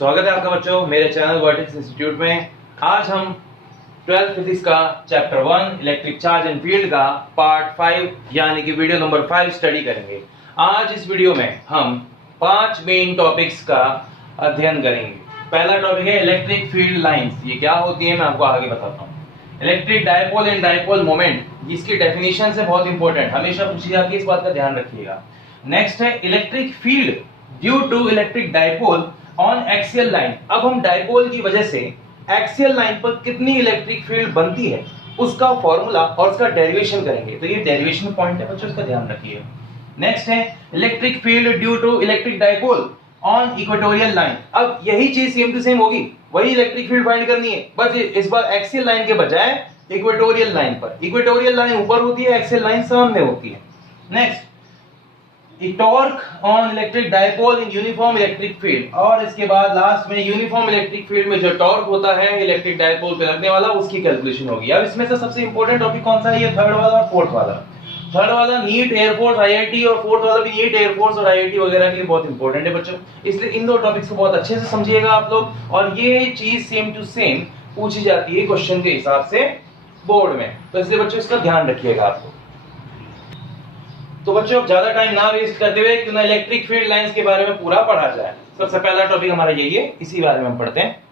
स्वागत है आपका बच्चों मेरे चैनल वर्टेक्स इंस्टीट्यूट में। आज हम 12th फिजिक्स का chapter 1 electric charge and field का पार्ट 5 यानी कि वीडियो नंबर 5 स्टडी करेंगे। आज इस वीडियो में हम 5 मेन टॉपिक्स का अध्ययन करेंगे। पहला टॉपिक है इलेक्ट्रिक फील्ड लाइंस। ये क्या होती है मैं आपको आगे बताता हूँ। Electric dipole and dipole moment, इसकी डेफिनेशन से बहुत इंपॉर्टेंट, हमेशा पूछी जाती है, इस बात का ध्यान रखिएगा। नेक्स्ट है electric field due to electric dipole on axial line. अब हम डायपोल की वजह से एक्सियल लाइन पर कितनी इलेक्ट्रिक फील्ड बनती है उसका फॉर्मूला और उसका डेरिवेशन करेंगे। तो ये डेरिवेशन पॉइंट है बच्चों, इसका ध्यान रखिए। नेक्स्ट है electric field due to electric dipole on equatorial line. अब यही चीज सेम टू सेम होगी, वही इलेक्ट्रिक फील्ड फाइंड करनी है, बस इस बार एक्सियल लाइन के बजाय इक्वेटोरियल लाइन पर। इक्वेटोरियल लाइन ऊपर होती है, एक्सियल लाइन सामने होती है। Next torque on electric dipole in uniform electric field, और इसके बाद लास्ट में यूनिफॉर्म इलेक्ट्रिक फील्ड में जो टॉर्क होता है इलेक्ट्रिक डायपोल पे लगने वाला, उसकी कैलकुलेशन होगी। अब इसमें से सबसे इंपॉर्टेंट टॉपिक कौन सा है? ये थर्ड वाला और फोर्थ वाला। थर्ड वाला नीट एयरफोर्स आईआईटी और फोर्थ वाला भी नीट एयरफोर्स और आईआईटी वगैरह के लिए बहुत इंपॉर्टेंट है बच्चों, इसलिए इन दो टॉपिक्स को बहुत अच्छे से समझिएगा आप लोग। और ये चीज सेम टू सेम पूछी जाती है क्वेश्चन के हिसाब से बोर्ड में, तो इसलिए बच्चों इसका ध्यान रखिएगा आपको। तो बच्चों अब ज्यादा टाइम ना वेस्ट करते हुए क्यों ना इलेक्ट्रिक फील्ड लाइंस के बारे में पूरा पढ़ा जाए। सबसे पहला टॉपिक हमारा यही है, इसी बारे में हम पढ़ते हैं।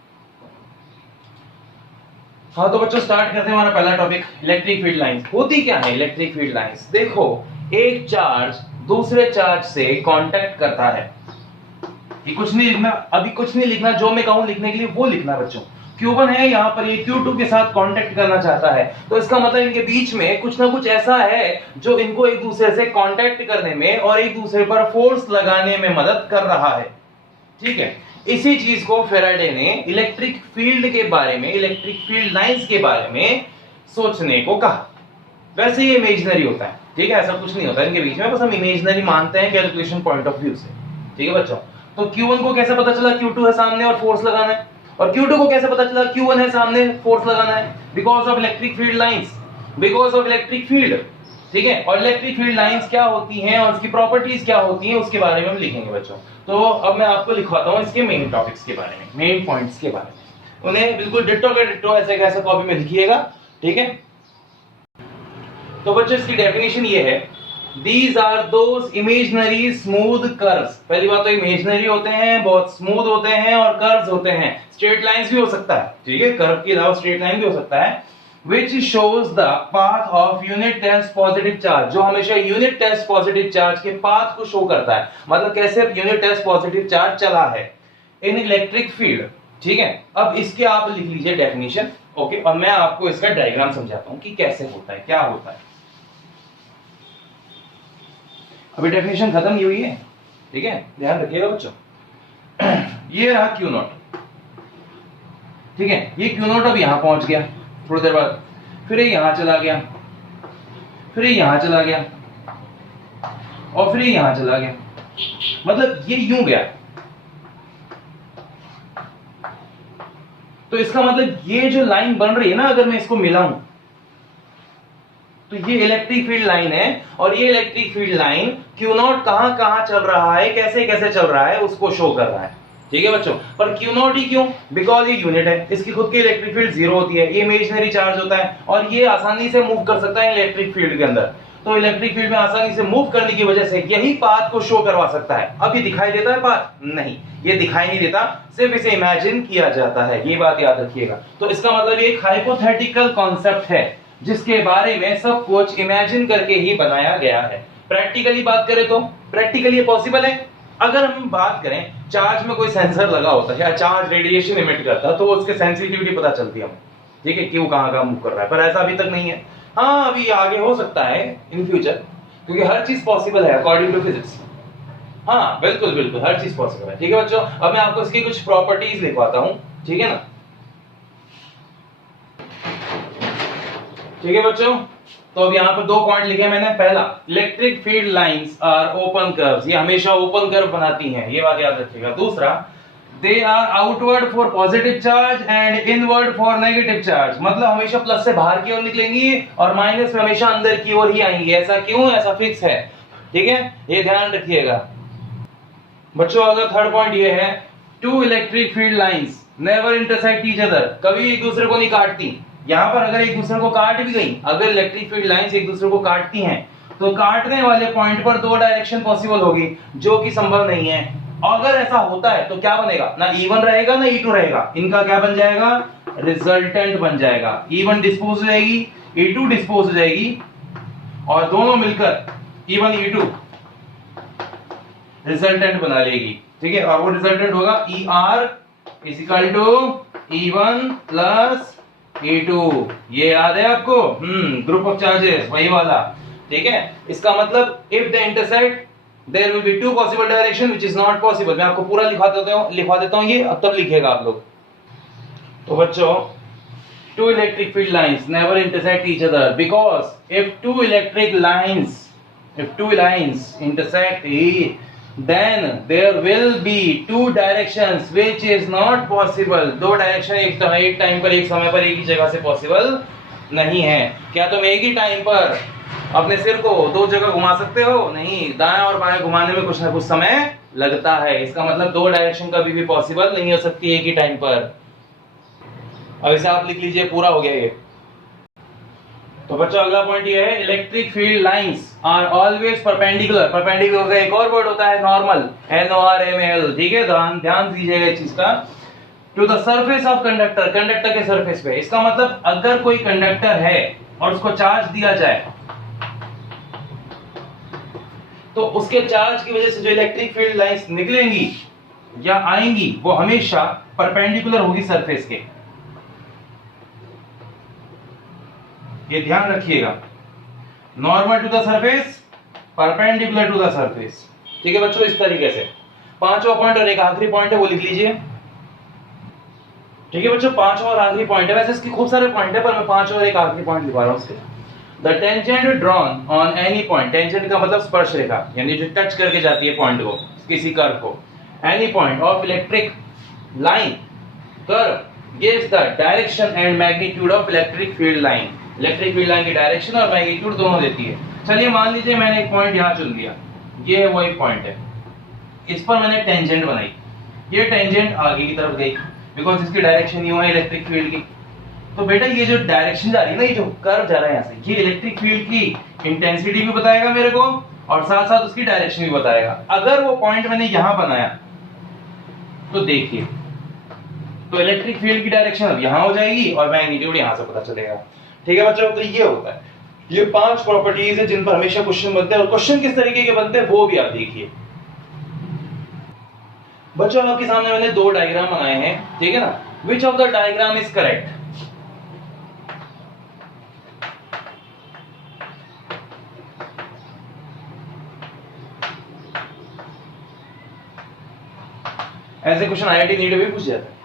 हाँ तो बच्चों स्टार्ट करते हैं हमारा पहला टॉपिक इलेक्ट्रिक फील्ड लाइंस। होती क्या है इलेक्ट्रिक फील्ड लाइंस? देखो, एक चार्ज दूसरे चार्ज से कांटेक्ट करता है। ये कुछ नहीं लिखना, अभी कुछ नहीं लिखना, जो मैं कहूं लिखने के लिए वो लिखना बच्चों। Q1 है यहाँ पर, ये Q2 के साथ कांटेक्ट करना चाहता है, तो इसका मतलब इनके बीच में कुछ ना कुछ ऐसा है जो इनको एक दूसरे से कांटेक्ट करने में और एक दूसरे पर फोर्स लगाने में मदद कर रहा है। ठीक है, इसी चीज को फैराडे ने इलेक्ट्रिक फील्ड के बारे में, इलेक्ट्रिक फील्ड लाइंस के बारे में सोचने को कहा। वैसे ये इमेजिनरी होता है, ठीक है, ऐसा कुछ नहीं होता इनके बीच में, बस हम इमेजिनरी मानते हैं कैलकुलेशन पॉइंट ऑफ व्यू से। ठीक है बच्चों, तो Q1 को कैसे पता चला Q2 है सामने और फोर्स लगाना है, और Q2 को कैसे पता चला Q1 है सामने फोर्स लगाना है? Because of electric field lines, because of electric field. ठीक है, और इलेक्ट्रिक फील्ड लाइंस क्या होती हैं और उसकी प्रॉपर्टीज क्या होती हैं उसके बारे में हम लिखेंगे बच्चों। तो अब मैं आपको लिखवाता हूं इसके मेन टॉपिक्स के बारे में, मेन पॉइंट्स के बारे में। उन्हें बिल्कुल डिट्टो के डिट्टो ऐसे कैसे कॉपी में लिखिएगा। ठीक है, तो बच्चों इसकी डेफिनेशन ये है, These are those imaginary smooth curves। पहली बात तो इमेजिनरी होते हैं, बहुत स्मूथ होते हैं, और कर्व्स होते हैं, स्ट्रेट लाइंस भी हो सकता है। ठीक है, कर्व के अलावा स्ट्रेट लाइन भी हो सकता है। Which shows the path of unit test positive charge, जो हमेशा यूनिट टेस्ट पॉजिटिव चार्ज के पाथ को शो करता है, मतलब कैसे यूनिट टेस्ट पॉजिटिव चार्ज चला है इन इलेक्ट्रिक फील्ड। ठीक है, अब इसके आप लिख लीजिए डेफिनेशन। ओके, और मैं आपको इसका डायग्राम समझाता हूं कि कैसे होता है, क्या होता है। अभी डेफिनेशन खत्म नहीं हुई है, ठीक है, ध्यान रखिएगा बच्चों। ये रहा Q0, ठीक है, ये Q0 अब यहां पहुंच गया, थोड़ी देर बाद फिर ये यहां चला गया, फिर ये यहां चला गया, और फिर ये यहां चला गया, मतलब ये यूं गया। तो इसका मतलब ये जो लाइन बन रही है ना, अगर मैं इसको मिलाऊं तो ये इलेक्ट्रिक फील्ड लाइन है, और ये इलेक्ट्रिक फील्ड लाइन Q0 कहां कहां चल रहा है, कैसे कैसे चल रहा है उसको शो कर रहा है। ठीक है बच्चों, पर Q0 ही क्यों? बिकॉज ये यूनिट है, इसकी खुद की इलेक्ट्रिक फील्ड जीरो होती है, ये इमेजिनरी चार्ज होता है, और ये आसानी से मूव कर सकता है इलेक्ट्रिक फील्ड के अंदर। तो इलेक्ट्रिक फील्ड में आसानी से मूव करने की वजह से यही पाथ को शो करवा सकता है। अब ये दिखाई देता है पाथ? नहीं, ये दिखाई नहीं देता, सिर्फ इसे इमेजिन किया जाता है, ये बात याद रखिएगा। तो इसका मतलब ये एक हाइपोथेटिकल कॉन्सेप्ट है जिसके बारे में सब कुछ इमेजिन करके ही बनाया गया है। प्रैक्टिकली बात करें तो प्रैक्टिकली ये पॉसिबल है। अगर हम बात करें चार्ज में कोई सेंसर लगा होता है या चार्ज रेडिएशन इमिट करता है तो उसके सेंसिटिविटी पता चलती है हमें, ठीक है, कि वो कहां कहां मूव कर रहा है, पर ऐसा अभी तक नहीं है। हाँ, अभी आगे हो सकता है इन फ्यूचर, क्योंकि हर चीज पॉसिबल है अकॉर्डिंग टू फिजिक्स। हाँ बिल्कुल बिल्कुल, हर चीज पॉसिबल है। ठीक है बच्चों, अब मैं आपको इसकी कुछ प्रॉपर्टीज लिखवाता हूं, ठीक है ना। ठीक है बच्चों, तो अब यहाँ पर 2 पॉइंट लिखे मैंने। पहला, electric field lines are open curves, ये हमेशा ओपन कर्व बनाती हैं, ये बात याद रखिएगा। दूसरा, they are outward for positive charge and inward for negative charge, मतलब हमेशा प्लस से बाहर की ओर निकलेंगी और माइनस में हमेशा अंदर की ओर ही आएंगी। ऐसा क्यों? ऐसा फिक्स है। ठीक है, ये ध्यान रखिएगा बच्चों। अगर थर्ड पॉइंट ये है two electric field lines never intersect each other, कभी एक दूसरे को नहीं काटती। यहां पर अगर एक दूसरे को काट भी गई, अगर इलेक्ट्रिक फील्ड लाइंस एक दूसरे को काटती हैं तो काटने वाले पॉइंट पर दो डायरेक्शन पॉसिबल होगी, जो कि संभव नहीं है। अगर ऐसा होता है तो क्या बनेगा, ना E1 रहेगा ना E2 रहेगा, इनका क्या बन जाएगा, रिजल्टेंट बन जाएगा। E1 डिस्पोज हो जाएगी, E2 डिस्पोज हो जाएगी, और दोनों मिलकर E1 E2 रिजल्टेंट बना लेगी। ठीक है, और वो रिजल्टेंट होगा ER equal to E1 plus E2। ये याद है आपको, ग्रुप ऑफ चार्जेस वही वाला। ठीक है, इसका मतलब if the intersect there will be two possible direction which is not possible. मैं आपको पूरा लिखवा देता हूं ये, अब तब लिखेगा आप लोग। तो बच्चों, two electric field lines never intersect each other because if two lines intersect, then there will be two directions which is not possible। दो डायरेक्शन एक टाइम पर, एक समय पर, एक ही जगह से पॉसिबल नहीं है। क्या तुम एक ही टाइम पर अपने सिर को दो जगह घुमा सकते हो? नहीं, दाएं और बाएं घुमाने में कुछ ना कुछ समय लगता है। इसका मतलब दो डायरेक्शन कभी भी पॉसिबल नहीं हो सकती एक ही टाइम पर। अब इसे आप लिख लीजिए, पूरा हो गया ये। तो बच्चों, अगला पॉइंट ये है, electric field lines are always perpendicular. Perpendicular का एक और वर्ड होता है नॉर्मल, NORML। ठीक है, ध्यान दीजिएगा इस चीज का। To the surface of conductor, conductor के सरफेस पे। इसका मतलब अगर कोई कंडक्टर है और उसको चार्ज दिया जाए तो उसके चार्ज की वजह से जो इलेक्ट्रिक फील्ड लाइंस निकलेंगी या आएंगी वो हमेशा परपेंडिकुलर होगी सरफेस के। ये ध्यान रखिएगा, normal to the surface, perpendicular to the surface. ठीक है बच्चों, इस तरीके से। पांचवा पॉइंट और एक आखिरी पॉइंट है, वो लिख लीजिए। ठीक है बच्चों, पांचवा और आखिरी पॉइंट है, वैसे इसके खूब सारे पॉइंट है पर मैं पांचवा और एक आखिरी पॉइंट लिखवा रहा हूं इसके। The tangent drawn on any point, tangent का मतलब स्पर्श रेखा, यानी जो टच करके जाती है पॉइंट को, किसी कर्व को। Any point of electric line curve gives the direction and magnitude of electric field line. Electric field line की डायरेक्शन और मैग्नीट्यूड दोनों देती है। चलिए मान लीजिए मैंने एक पॉइंट यहां चुन लिया, ये वो एक पॉइंट है, इस पर मैंने टेंजेंट बनाई। ये टेंजेंट आगे की तरफ गई बिकॉज इसकी डायरेक्शन यूं है इलेक्ट्रिक फील्ड की। तो बेटा ये जो डायरेक्शन जा रही है ना, ये जो कर्व जा रहा है यहां से, ये इलेक्ट्रिक फील्ड की इंटेंसिटी भी बताएगा मेरे को और साथ साथ उसकी डायरेक्शन भी बताएगा। अगर वो पॉइंट मैंने यहां बनाया तो देखिए, तो इलेक्ट्रिक फील्ड की डायरेक्शन अब यहां हो जाएगी और मैग्नीट्यूड यहां से पता चलेगा। ठीक है बच्चों, तो ये होता है, ये 5 प्रॉपर्टीज है जिन पर हमेशा क्वेश्चन बनते हैं, और क्वेश्चन किस तरीके के बनते हैं वो भी आप देखिए। बच्चों, आपके सामने मैंने 2 डायग्राम बनाए हैं, ठीक है ना। Which of the diagram is correct? ऐसे क्वेश्चन IIT नीट में भी पूछ जाता है।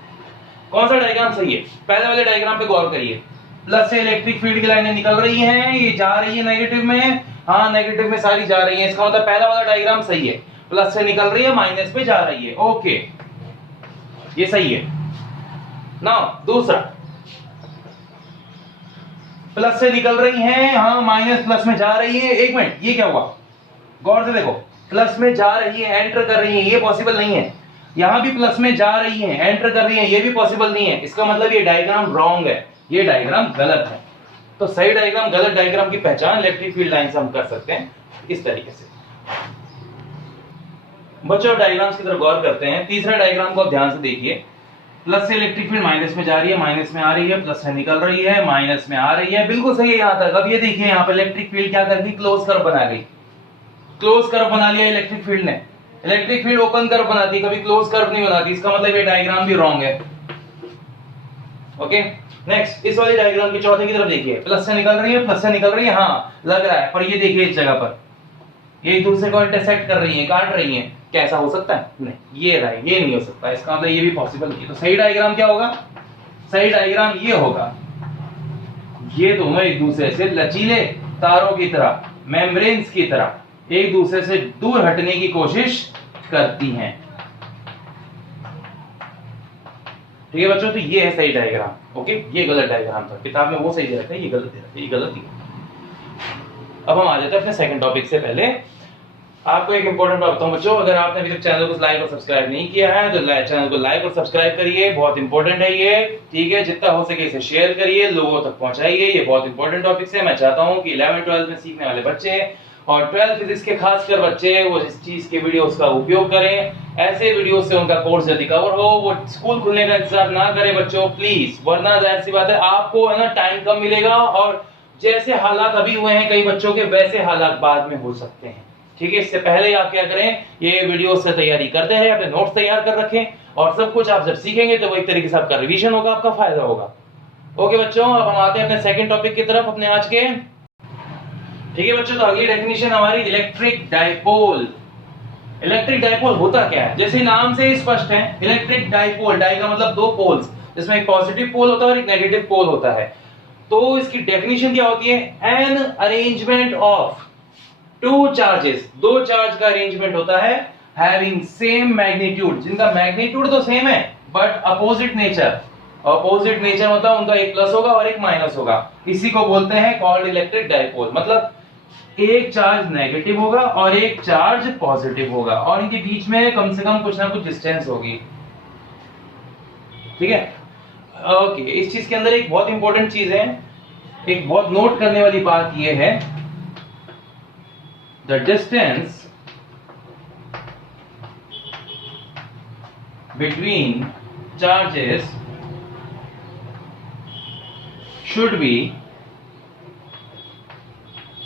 कौन सा डायग्राम सही है? पहले वाले डायग्राम पे गौर करिए। प्लस से इलेक्ट्रिक फील्ड की लाइनें निकल रही हैं, ये जा रही है नेगेटिव में, हाँ नेगेटिव में सारी जा रही हैं, इसका मतलब पहला वाला डायग्राम सही है। प्लस से निकल रही है, माइनस में जा रही है, ओके, ये सही है। नाउ दूसरा, प्लस से निकल रही हैं, हाँ माइनस प्लस में जा रही है। एक मिनट, ये क्या हुआ? गौर से देखो, प्लस में जा रही है, एंटर कर रही है, ये पॉसिबल नहीं है। यहां भी प्लस में जा रही है, एंटर कर रही है, ये भी पॉसिबल नहीं है। इसका मतलब ये डायग्राम रॉन्ग है, ये डायग्राम गलत है। तो सही डायग्राम गलत डायग्राम की पहचान इलेक्ट्रिक फील्ड लाइन से हम कर सकते हैं इस तरीके से। बच्चों, डायग्राम्स की तरफ गौर करते हैं। तीसरा डायग्राम को ध्यान से देखिए। प्लस से इलेक्ट्रिक फील्ड माइनस में जा रही है, माइनस में आ रही है, प्लस से निकल रही है, माइनस में आ रही है, बिल्कुल सही है यहां तक। अब ये देखिए, यहाँ पे इलेक्ट्रिक फील्ड क्या कर गई? क्लोज कर्व बना गई। क्लोज कर्व बना लिया इलेक्ट्रिक फील्ड ने। इलेक्ट्रिक फील्ड ओपन कर्व बनाती, कभी क्लोज कर्व नहीं बनाती, इसका मतलब ये डायग्राम भी रॉन्ग है। ओके, नेक्स्ट, इस वाली डायग्राम की चौथे की तरफ देखिए। प्लस से निकल रही है, प्लस से निकल रही है, हाँ लग रहा है, पर ये देखिए इस जगह पर ये एक दूसरे को इंटरसेक्ट कर रही है, काट रही है। क्या ऐसा हो सकता है? नहीं, ये रहा, ये नहीं हो सकता। इसका मतलब ये भी पॉसिबल नहीं है। तो सही डायग्राम क्या होगा? सही डायग्राम ये होगा, ये दोनों एक दूसरे से लचीले तारों की तरह, मेम्ब्रेन्स की तरह एक दूसरे से दूर हटने की कोशिश करती हैं। ठीक है बच्चों, तो ये है सही डायग्राम। ओके, ये गलत डायग्राम था, किताब में वो सही दे रखा है, ये गलत दे रखा है, ये गलत ही। अब हम आ जाते हैं अपने सेकंड टॉपिक से पहले। आपको एक इंपॉर्टेंट बात बताऊं बच्चों, अगर आपने अभी तक चैनल को लाइक और सब्सक्राइब नहीं किया है तो चैनल को लाइक और सब्सक्राइब करिए, बहुत इंपॉर्टेंट है ये, ठीक है। जितना हो सके इसे शेयर करिए, लोगों तक पहुंचाइए, ये बहुत इंपॉर्टेंट टॉपिक्स है। मैं चाहता हूं कि 11 12 में सीखने वाले बच्चे और 12 फिजिक्स के खासकर बच्चे वो इस चीज के वीडियोस का उपयोग करें। ऐसे वीडियोस से उनका कोर्स जल्दी कवर हो, वो स्कूल खुलने का इंतजार ना करें बच्चों प्लीज, वरना जाहिर सी बात है आपको है ना टाइम कम मिलेगा और जैसे हालात अभी हुए हैं कई बच्चों के वैसे हालात बाद में हो सकते हैं, ठीक है। इससे पहले आप क्या करें, ये वीडियो से तैयारी करते रहे, अपने नोट्स तैयार कर रखें और सब कुछ आप जब सीखेंगे तो वो एक तरीके से आपका रिवीजन होगा, आपका फायदा होगा। ओके बच्चों, अब हम आते हैं अपने सेकंड टॉपिक की तरफ अपने आज के, ठीक है बच्चों। तो अगली डेफिनेशन हमारी इलेक्ट्रिक डाइपोल। इलेक्ट्रिक डाइपोल होता क्या है, जैसे नाम से ही स्पष्ट है, इलेक्ट्रिक डाइपोल, डाई का मतलब दो पोल्स, जिसमें एक पॉजिटिव पोल होता है और एक नेगेटिव पोल होता है। तो इसकी डेफिनेशन क्या होती है, an arrangement of two charges, दो चार्ज का अरेंजमेंट होता है, हैविंग सेम मैग्नीट्यूड, जिनका मैग्नीट्यूड तो सेम है but opposite nature. Opposite nature मतलब उनका एक प्लस होगा और एक माइनस होगा, इसी को बोलते हैं कॉल्ड इलेक्ट्रिक डाइपोल। मतलब एक चार्ज नेगेटिव होगा और एक चार्ज पॉजिटिव होगा और इनके बीच में कम से कम कुछ ना कुछ डिस्टेंस होगी, ठीक है। ओके, इस चीज के अंदर एक बहुत इंपॉर्टेंट चीज है, एक बहुत नोट करने वाली बात यह है, the distance between charges should be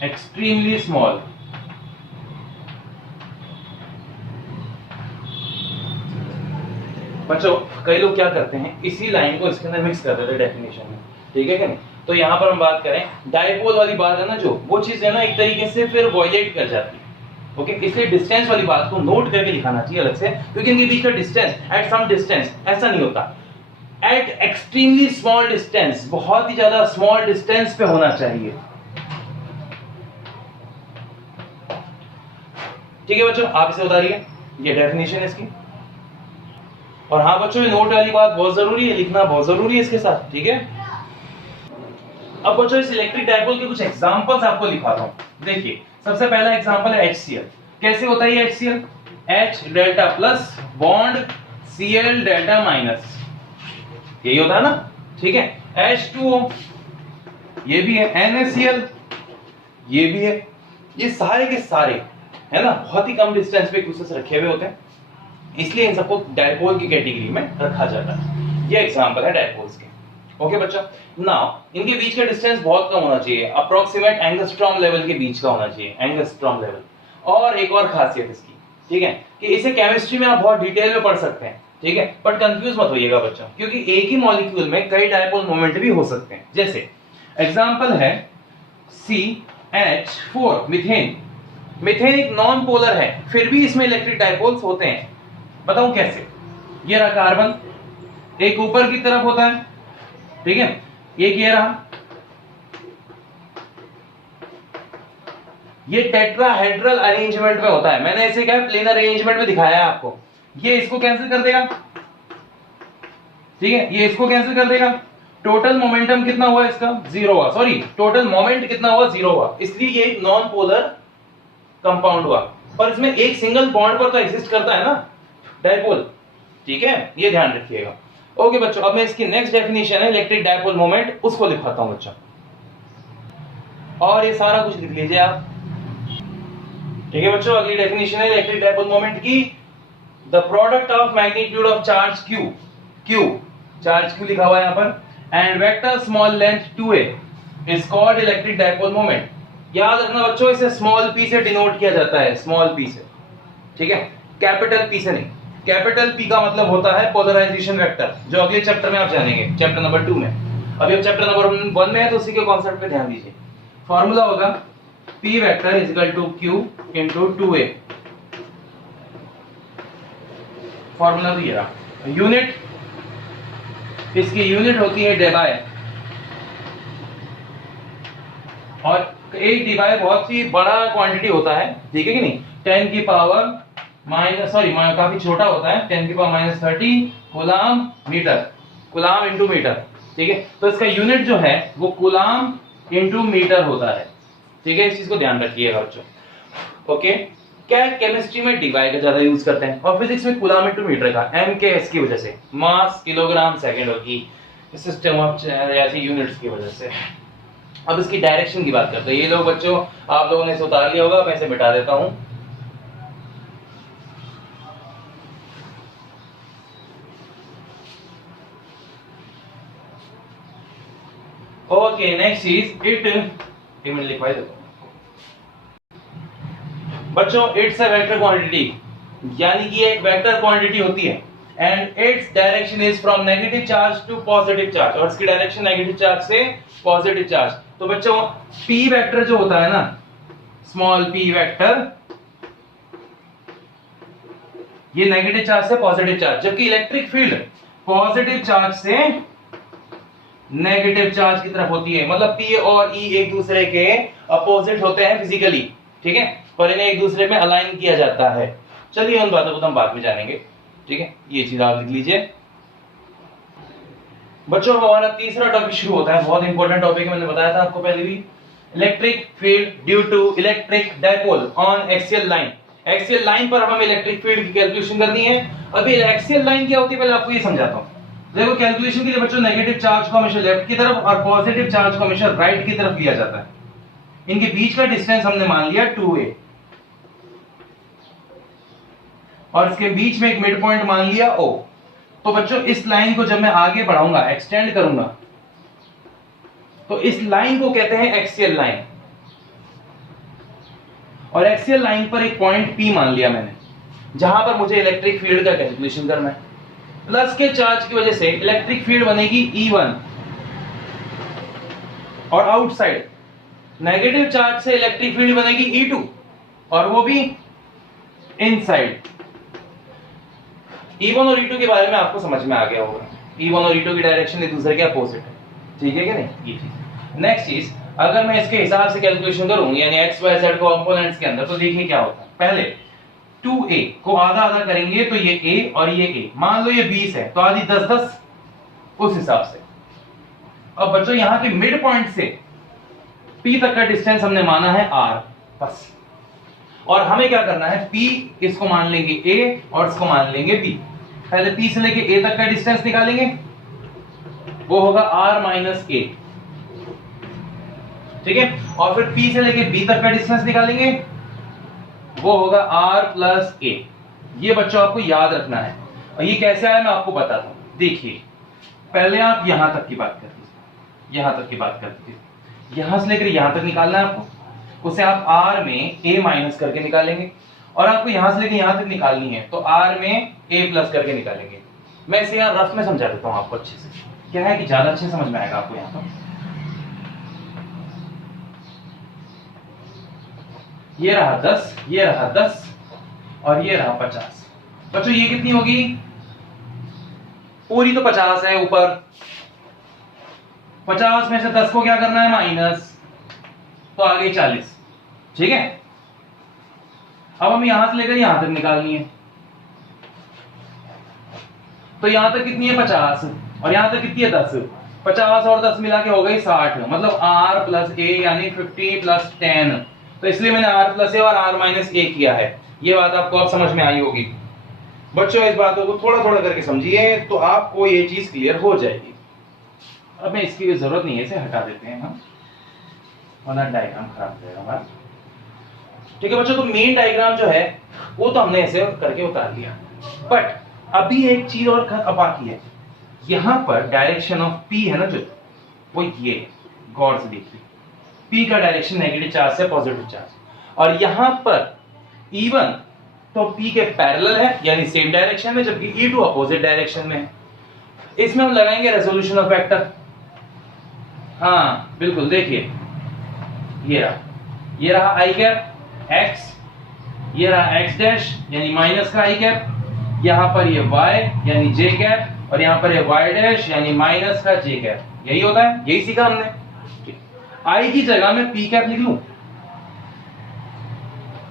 extremely small. बच्चों कई लोग क्या करते हैं, इसी लाइन को इसके अंदर मिक्स कर देते हैं डेफिनेशन में, ठीक है कि नहीं। तो यहाँ पर हम बात करें डाइपोल वाली बात है ना, जो वो चीज है ना एक तरीके से फिर वॉयलेट कर जाती है। ओके, इसलिए डिस्टेंस वाली बात को नोट करके लिखाना चाहिए अलग से, क्योंकि इनके बीच का डिस्टेंस एट सम डिस्टेंस ऐसा नहीं होता, एट एक्सट्रीमली स्मॉल डिस्टेंस, बहुत ही ज्यादा स्मॉल डिस्टेंस पे होना चाहिए, ठीक है बच्चों। आप इसे उतारिए, ये डेफिनेशन है इसकी। और हाँ बच्चों, ये नोट वाली बात बहुत जरूरी है, लिखना बहुत जरूरी है इसके साथ, ठीक है। अब बच्चों इस इलेक्ट्रिक डाइपोल के कुछ एग्जांपल्स आपको लिखाता हूं। देखिए सबसे पहला एग्जांपल है HCl। कैसे होता है ये HCl, H delta plus bond Cl delta minus, यही होता है ना, ठीक है। H2O ये भी है, NaCl ये भी है, ये सारे के सारे है ना बहुत ही कम डिस्टेंस पे एक दूसरे से रखे हुए होते हैं, इसलिए इन सबको डाइपोल की कैटेगरी में रखा जाता है। ये एग्जांपल है डाइपोल्स के। ओके बच्चों, नाउ इनके बीच का डिस्टेंस बहुत कम होना चाहिए, अप्रोक्सीमेट एंगस्ट्रॉम लेवल के बीच का होना चाहिए, एंगस्ट्रॉम लेवल। और एक और खासियत इसकी, ठीक है, कि इसे केमिस्ट्री में आप बहुत डिटेल में पढ़ सकते हैं, ठीक है, बट कंफ्यूज मत होइएगा बच्चों, क्योंकि एक ही मॉलिक्यूल में कई डाइपोल मोमेंट भी हो सकते हैं। जैसे एग्जांपल है CH4 मीथेन। मीथेन एक नॉन पोलर है, फिर भी इसमें इलेक्ट्रिक डाइपोल्स होते हैं, बताओ कैसे। ये रहा कार्बन, एक ऊपर की तरफ होता है, ठीक है, एक ये रहा, ये टेट्राहेड्रल अरेंजमेंट में होता है, मैंने इसे क्या प्लेनर अरेंजमेंट में दिखाया है आपको। ये इसको कैंसिल कर देगा, ठीक है, ये इसको कैंसिल कर देगा, टोटल मोमेंटम कितना हुआ इसका, जीरो हुआ, सॉरी टोटल मोमेंट कितना हुआ, जीरो हुआ, इसलिए ये एक नॉन पोलर कंपाउंड हुआ। पर इसमें एक सिंगल बॉन्ड पर तो एग्जिस्ट करता है ना डाइपोल, ठीक है, ये ध्यान रखिएगा। ओके बच्चों, अब मैं इसकी नेक्स्ट डेफिनेशन है इलेक्ट्रिक डाइपोल मोमेंट, उसको लिखवाता हूं बच्चों, और ये सारा कुछ लिख लीजिए आप, ठीक है बच्चों। अगली डेफिनेशन है इलेक्ट्रिक डाइपोल मोमेंट की, the product of magnitude of charge Q, charge Q लिखा हुआ है यहां पर, and vector small length 2a is called electric dipole moment. याद रखना बच्चों, इसे स्मॉल p से डिनोट किया जाता है, स्मॉल p से, ठीक है, कैपिटल P से नहीं। कैपिटल P का मतलब होता है पोलराइजेशन वेक्टर, जो अगले चैप्टर में आप जानेंगे, चैप्टर नंबर 2 में। अभी हम चैप्टर नंबर 1 में है, तो उसी के कॉन्सेप्ट पे ध्यान दीजिए। फॉर्मूला होगा P vector is equal to Q into 2a, formula तो ये रहा। यूनिट, इसकी यूनिट होती है डेबाय, और एक डिवाई बहुत ही बड़ा क्वांटिटी होता है, ठीक है कि नहीं, 10 की पावर माइनस, सॉरी काफी छोटा होता है, 10 की power -30 coulomb metre, coulomb into metre, ठीक है। तो इसका यूनिट जो है वो कूलाम इंटू मीटर होता है, ठीक है, इस चीज को ध्यान रखिएगा बच्चों। ओके, क्या केमिस्ट्री में डीवाई का ज्यादा यूज करते हैं और फिजिक्स में कूलम्ब मीटर का, एम के एस की वजह से, मास किलोग्राम सेकंड की सिस्टम ऑफ ऐसी यूनिट्स की वजह से। अब इसकी डायरेक्शन की बात करते हैं। ये लोग बच्चों आप लोगों ने इसे उतार लिया होगा, मैं इसे मिटा देता हूं। ओके, नेक्स्ट इज इट मैंने लिखवाई देता हूं बच्चों, इट्स अ वेक्टर क्वांटिटी, यानी कि एक वेक्टर क्वांटिटी होती है and its direction is from negative charge to positive charge, और इसकी डायरेक्शन नेगेटिव चार्ज से पॉजिटिव चार्ज। तो बच्चों p वेक्टर जो होता है ना, स्मॉल p वेक्टर, ये नेगेटिव चार्ज से पॉजिटिव चार्ज, जबकि इलेक्ट्रिक फील्ड पॉजिटिव चार्ज से नेगेटिव चार्ज की तरफ होती है। मतलब p और e एक दूसरे के अपोजिट होते हैं फिजिकली, ठीक है, पर इन्हें एक दूसरे में अलाइन किया जाता है। चलिए उन बातों को हम बाद में जानेंगे, ठीक है, ये चीज आप लिख लीजिए। बच्चों हमारा तीसरा टॉपिक शुरू होता है, बहुत इंपॉर्टेंट टॉपिक है, मैंने बताया था आपको पहले भी। Electric field due to electric dipole on axial line. Axial line पर हमें इलेक्ट्रिक फील्ड की कैलकुलेशन करनी है। अभी एक्सियल लाइन क्या होती है पहले आपको ये समझाता हूं। देखो कैलकुलेशन के लिए बच्चों नेगेटिव चार्ज को हमेशा लेफ्ट की तरफ और पॉजिटिव चार्ज को हमेशा राइट की तरफ लिया जाता है। इनके बीच का डिस्टेंस हमने मान लिया 2a, और इसके बीच में एक मिड पॉइंट मान लिया O। तो बच्चों इस लाइन को जब मैं आगे बढ़ाऊंगा, एक्सटेंड करूंगा, तो इस लाइन को कहते हैं एक्सियल लाइन। और एक्सियल लाइन पर एक पॉइंट P मान लिया मैंने, जहां पर मुझे इलेक्ट्रिक फील्ड का कैलकुलेशन करना है। प्लस के चार्ज की वजह से इलेक्ट्रिक फील्ड बनेगी E1, और आउटसाइड नेगेटिव चार्ज से इलेक्ट्रिक फील्ड बनेगी E2, और वो भी इनसाइड। E1 और E2 के बारे में आपको समझ में आ गया होगा। E1 और E2 की डायरेक्शन एक दूसरे के अपोजिट है, ठीक है कि नहीं? ये चीज। नेक्स्ट चीज, अगर मैं इसके हिसाब से कैलकुलेशन करूं, यानी x y z कंपोनेंट्स के अंदर, तो देखिए क्या होता है। पहले 2a को आधा आधा करेंगे तो ये a और ये a, मान लो ये 20 है तो आधी 10 10, उस हिसाब से। अब बच्चों यहां के मिड पॉइंट से p तक का डिस्टेंस हमने माना है r, बस। और हमें क्या करना है, p इसको मान लेंगे a और इसको मान लेंगे b। पहले p से लेके a तक का डिस्टेंस निकालेंगे, वो होगा r माइनस a, ठीक है। और फिर p से लेके b तक का डिस्टेंस निकालेंगे, वो होगा r प्लस a। ये बच्चों आपको याद रखना है। और ये कैसे आया मैं आपको बताता हूं। देखिए पहले आप यहां तक की बात कर दीजिए, यहां तक की बात कर दीजिए, यहां से लेकर यहां तक निकालना है आपको। उसे आप r में a माइनस करके निकालेंगे, और आपको यहां से लेकर यहां तक निकालनी है तो r में a प्लस करके निकालेंगे। मैं इसे यहां रफ में समझा देता हूं आपको अच्छे से, क्या है कि ज्यादा अच्छे समझ में आएगा आपको। यहां पर ये रहा 10, ये रहा 10, और ये रहा 50। बच्चों ये कितनी होगी, पूरी तो 50 है ऊपर, 50 में से 10 को क्या करना है माइनस, तो आ गई 40, ठीक है। अब हम यहां से लेकर यहां तक निकालनी है, तो यहां तक कितनी है 50, और यहां तक कितनी है 10। 50 और 10 मिला के हो गई 60, मतलब r प्लस a यानी 50 प्लस 10। तो इसलिए मैंने r प्लस a और r माइनस a किया है। ये बात आपको अब समझ में आई होगी। बच्चों इस बातों को थोड़ा थोड़ा करके समझिए तो आपको ये चीज क्लियर हो जाएगी। अब मैं इसकी जरूरत नहीं है, इसे हटा देते हैं हम, वरना डायग्राम खराब हो जाएगा हमारा, ठीक है बच्चों। तो मेन डायग्राम जो है वो तो हमने ऐसे करके उतार लिया, बट अभी एक चीज और बाकी है। यहां पर डायरेक्शन ऑफ p है ना जो, वो ये गौर से देखिए, p का डायरेक्शन नेगेटिव चार्ज से पॉजिटिव चार्ज, और यहां पर E1 तो p के पैरेलल है यानी सेम डायरेक्शन में, जबकि E2 अपोजिट डायरेक्शन में है। इसमें हम लगाएंगे रेजोल्यूशन ऑफ वेक्टर। हाँ बिल्कुल, देखिए ये रहा i कैप x, ये रहा x डैश यानी माइनस का i कैप, यहां पर ये y यानी j कैप, और यहां पर ये y डैश यानी माइनस का j कैप। यही होता है, यही सीखा हमने। i की जगह में p कैप लिख लूं,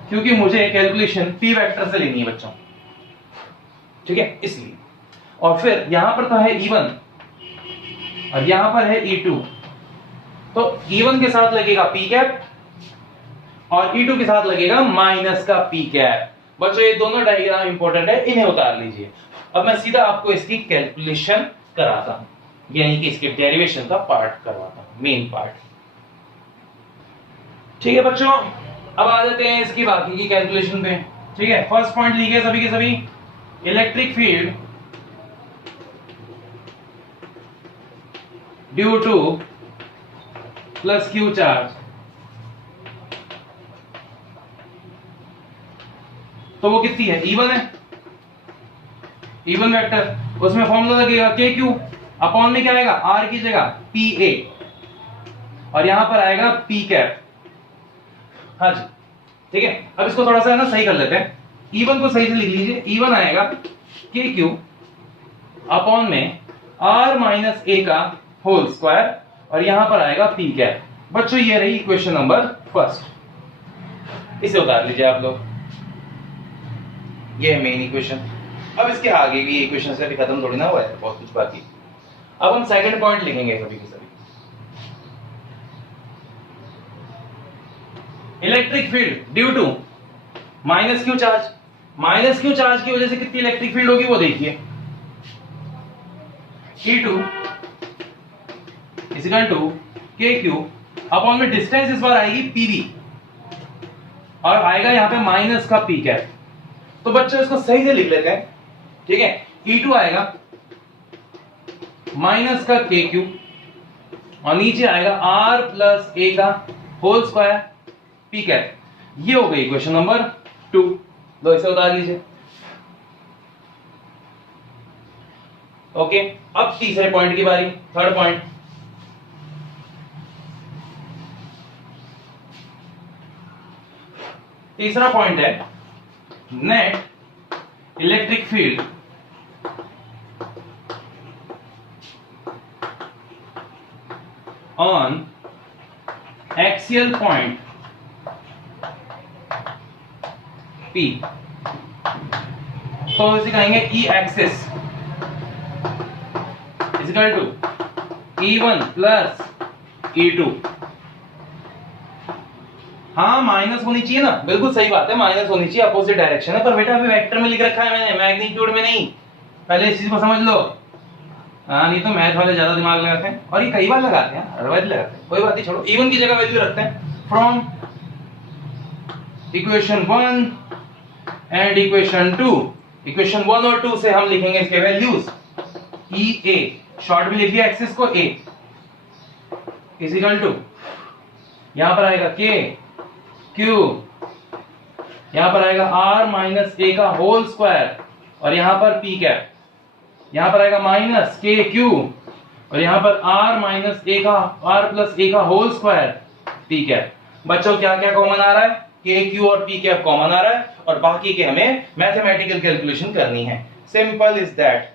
क्योंकि मुझे कैलकुलेशन p वेक्टर से लेनी है बच्चों, ठीक है, इसलिए। और फिर यहां पर तो है E1 और यहां पर है E2, तो E1 के साथ लगेगा p कैप, और E2 के साथ लगेगा माइनस का पी कैप। बच्चों ये दोनों डायग्राम इंपॉर्टेंट है, इन्हें उतार लीजिए। अब मैं सीधा आपको इसकी कैलकुलेशन कराता हूं, यानी कि इसके डेरिवेशन का पार्ट करवाता हूं, मेन पार्ट। ठीक है बच्चों, अब आ जाते हैं इसकी बाकी की कैलकुलेशन पे। ठीक है, फर्स्ट पॉइंट लिखे सभी के सभी, electric field due two plus Q charge, तो वो कितनी है, E1 है, E1 वेक्टर, उसमें फॉर्मूला लगेगा के क्यू, अपॉन में क्या आएगा, आर की जगह पी ए, और यहां पर आएगा पी कैप। हाँ जी, ठीक है। अब इसको थोड़ा सा ना सही कर लेते हैं, E1 को सही से लिख लीजिए, E1 आएगा के क्यू अपॉन में आर माइनस ए का होल स्क्वायर, और यहां पर आएगा पी कैप। बच्चों ये रही इक्वेशन नंबर फर्स्ट, इसे उतार लीजिए आप लोग, ये है मेन इक्वेशन। अब इसके आगे की इक्वेशन से भी खत्म थोड़ी ना हुआ है, बहुत कुछ बाकी। अब हम सेकंड पॉइंट लिखेंगे सभी के सभी, electric field due to minus Q charge. Minus Q charge की वजह से कितनी इलेक्ट्रिक फील्ड होगी वो देखिए, E2 इज इक्वल टू के क्यू अपॉन में डिस्टेंस इस बार आएगी पीवी, और आएगा यहां पे माइनस का पी कैप। तो बच्चों इसको सही से लिख लेते हैं, ठीक है। E2 आएगा माइनस का के क्यू, और नीचे आएगा आर प्लस ए का होल स्क्वायर पी कैप। ये हो गई इक्वेशन नंबर 2, लो इसे उतार लीजिए। ओके, अब तीसरे पॉइंट की बारी, थर्ड पॉइंट। तीसरा पॉइंट है net electric field on axial point P, तो इसे कहेंगे E axis is equal to E1 plus E2। हाँ माइनस होनी चाहिए ना, बिल्कुल सही बात है, माइनस होनी चाहिए, अपोजिट डायरेक्शन है, पर बेटा अभी वेक्टर में लिख रखा है मैंने, मैग्नीट्यूड में नहीं। पहले इस चीज को समझ लो। हाँ नहीं तो मैथ वाले ज्यादा दिमाग लगाते हैं, और ये कई बार लगाते हैं, हर बार लगाते हैं, कोई बात नहीं, छोड़ो। E1 की जगह वैल्यू रखते हैं from equation 1 and equation 2। Equation 1 और 2 से हम लिखेंगे इसके वैल्यूज। ई ए शॉर्ट में लिखिए एक्सिस को, ए इज इक्वल टू, यहां पर आएगा के क्यू, यहां पर आएगा आर माइनस ए का होल स्क्वायर, और यहां पर पी कैप, यहां पर आएगा माइनस के क्यू, और यहां पर आर माइनस ए का, आर प्लस ए का होल स्क्वायर पी कैप। बच्चों क्या क्या कॉमन आ रहा है, के क्यू और पी कैप कॉमन आ रहा है, और बाकी के हमें मैथमेटिकल कैलकुलेशन करनी है। Simple is that.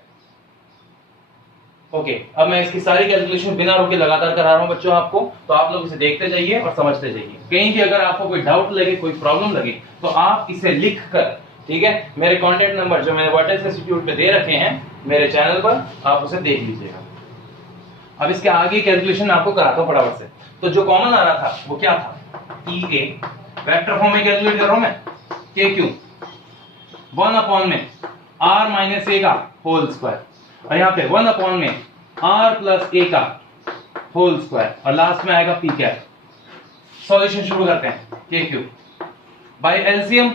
ओके, अब मैं इसकी सारी कैलकुलेशन बिना रुके लगातार करा रहा हूं बच्चों आपको, तो आप लोग इसे देखते जाइए और समझते जाइए। कहीं भी अगर आपको कोई डाउट लगे, कोई प्रॉब्लम लगे, तो आप इसे लिख कर, ठीक है, मेरे कॉन्टेक्ट नंबर जो मैंने वर्टेक्स इंस्टीट्यूट पे दे रखे हैं मेरे चैनल पर, आप उसे देख लीजिएगा। अब इसके आगे कैलकुलेशन आपको कराता हूं फटाफट से। तो जो कॉमन आ रहा था वो क्या था, ई ए, वेक्टर फॉर्म में कैलकुलेट कर रहा हूं मैं, के क्यू 1 अपॉन में आर माइनस ए का होल स्क्वायर, और यहां पे 1 अपॉन में आर प्लस ए का होल स्क्वायर, और लास्ट में आएगा पी कैप। सॉल्यूशन शुरू करते हैं, के क्यू बाय एलसीएम,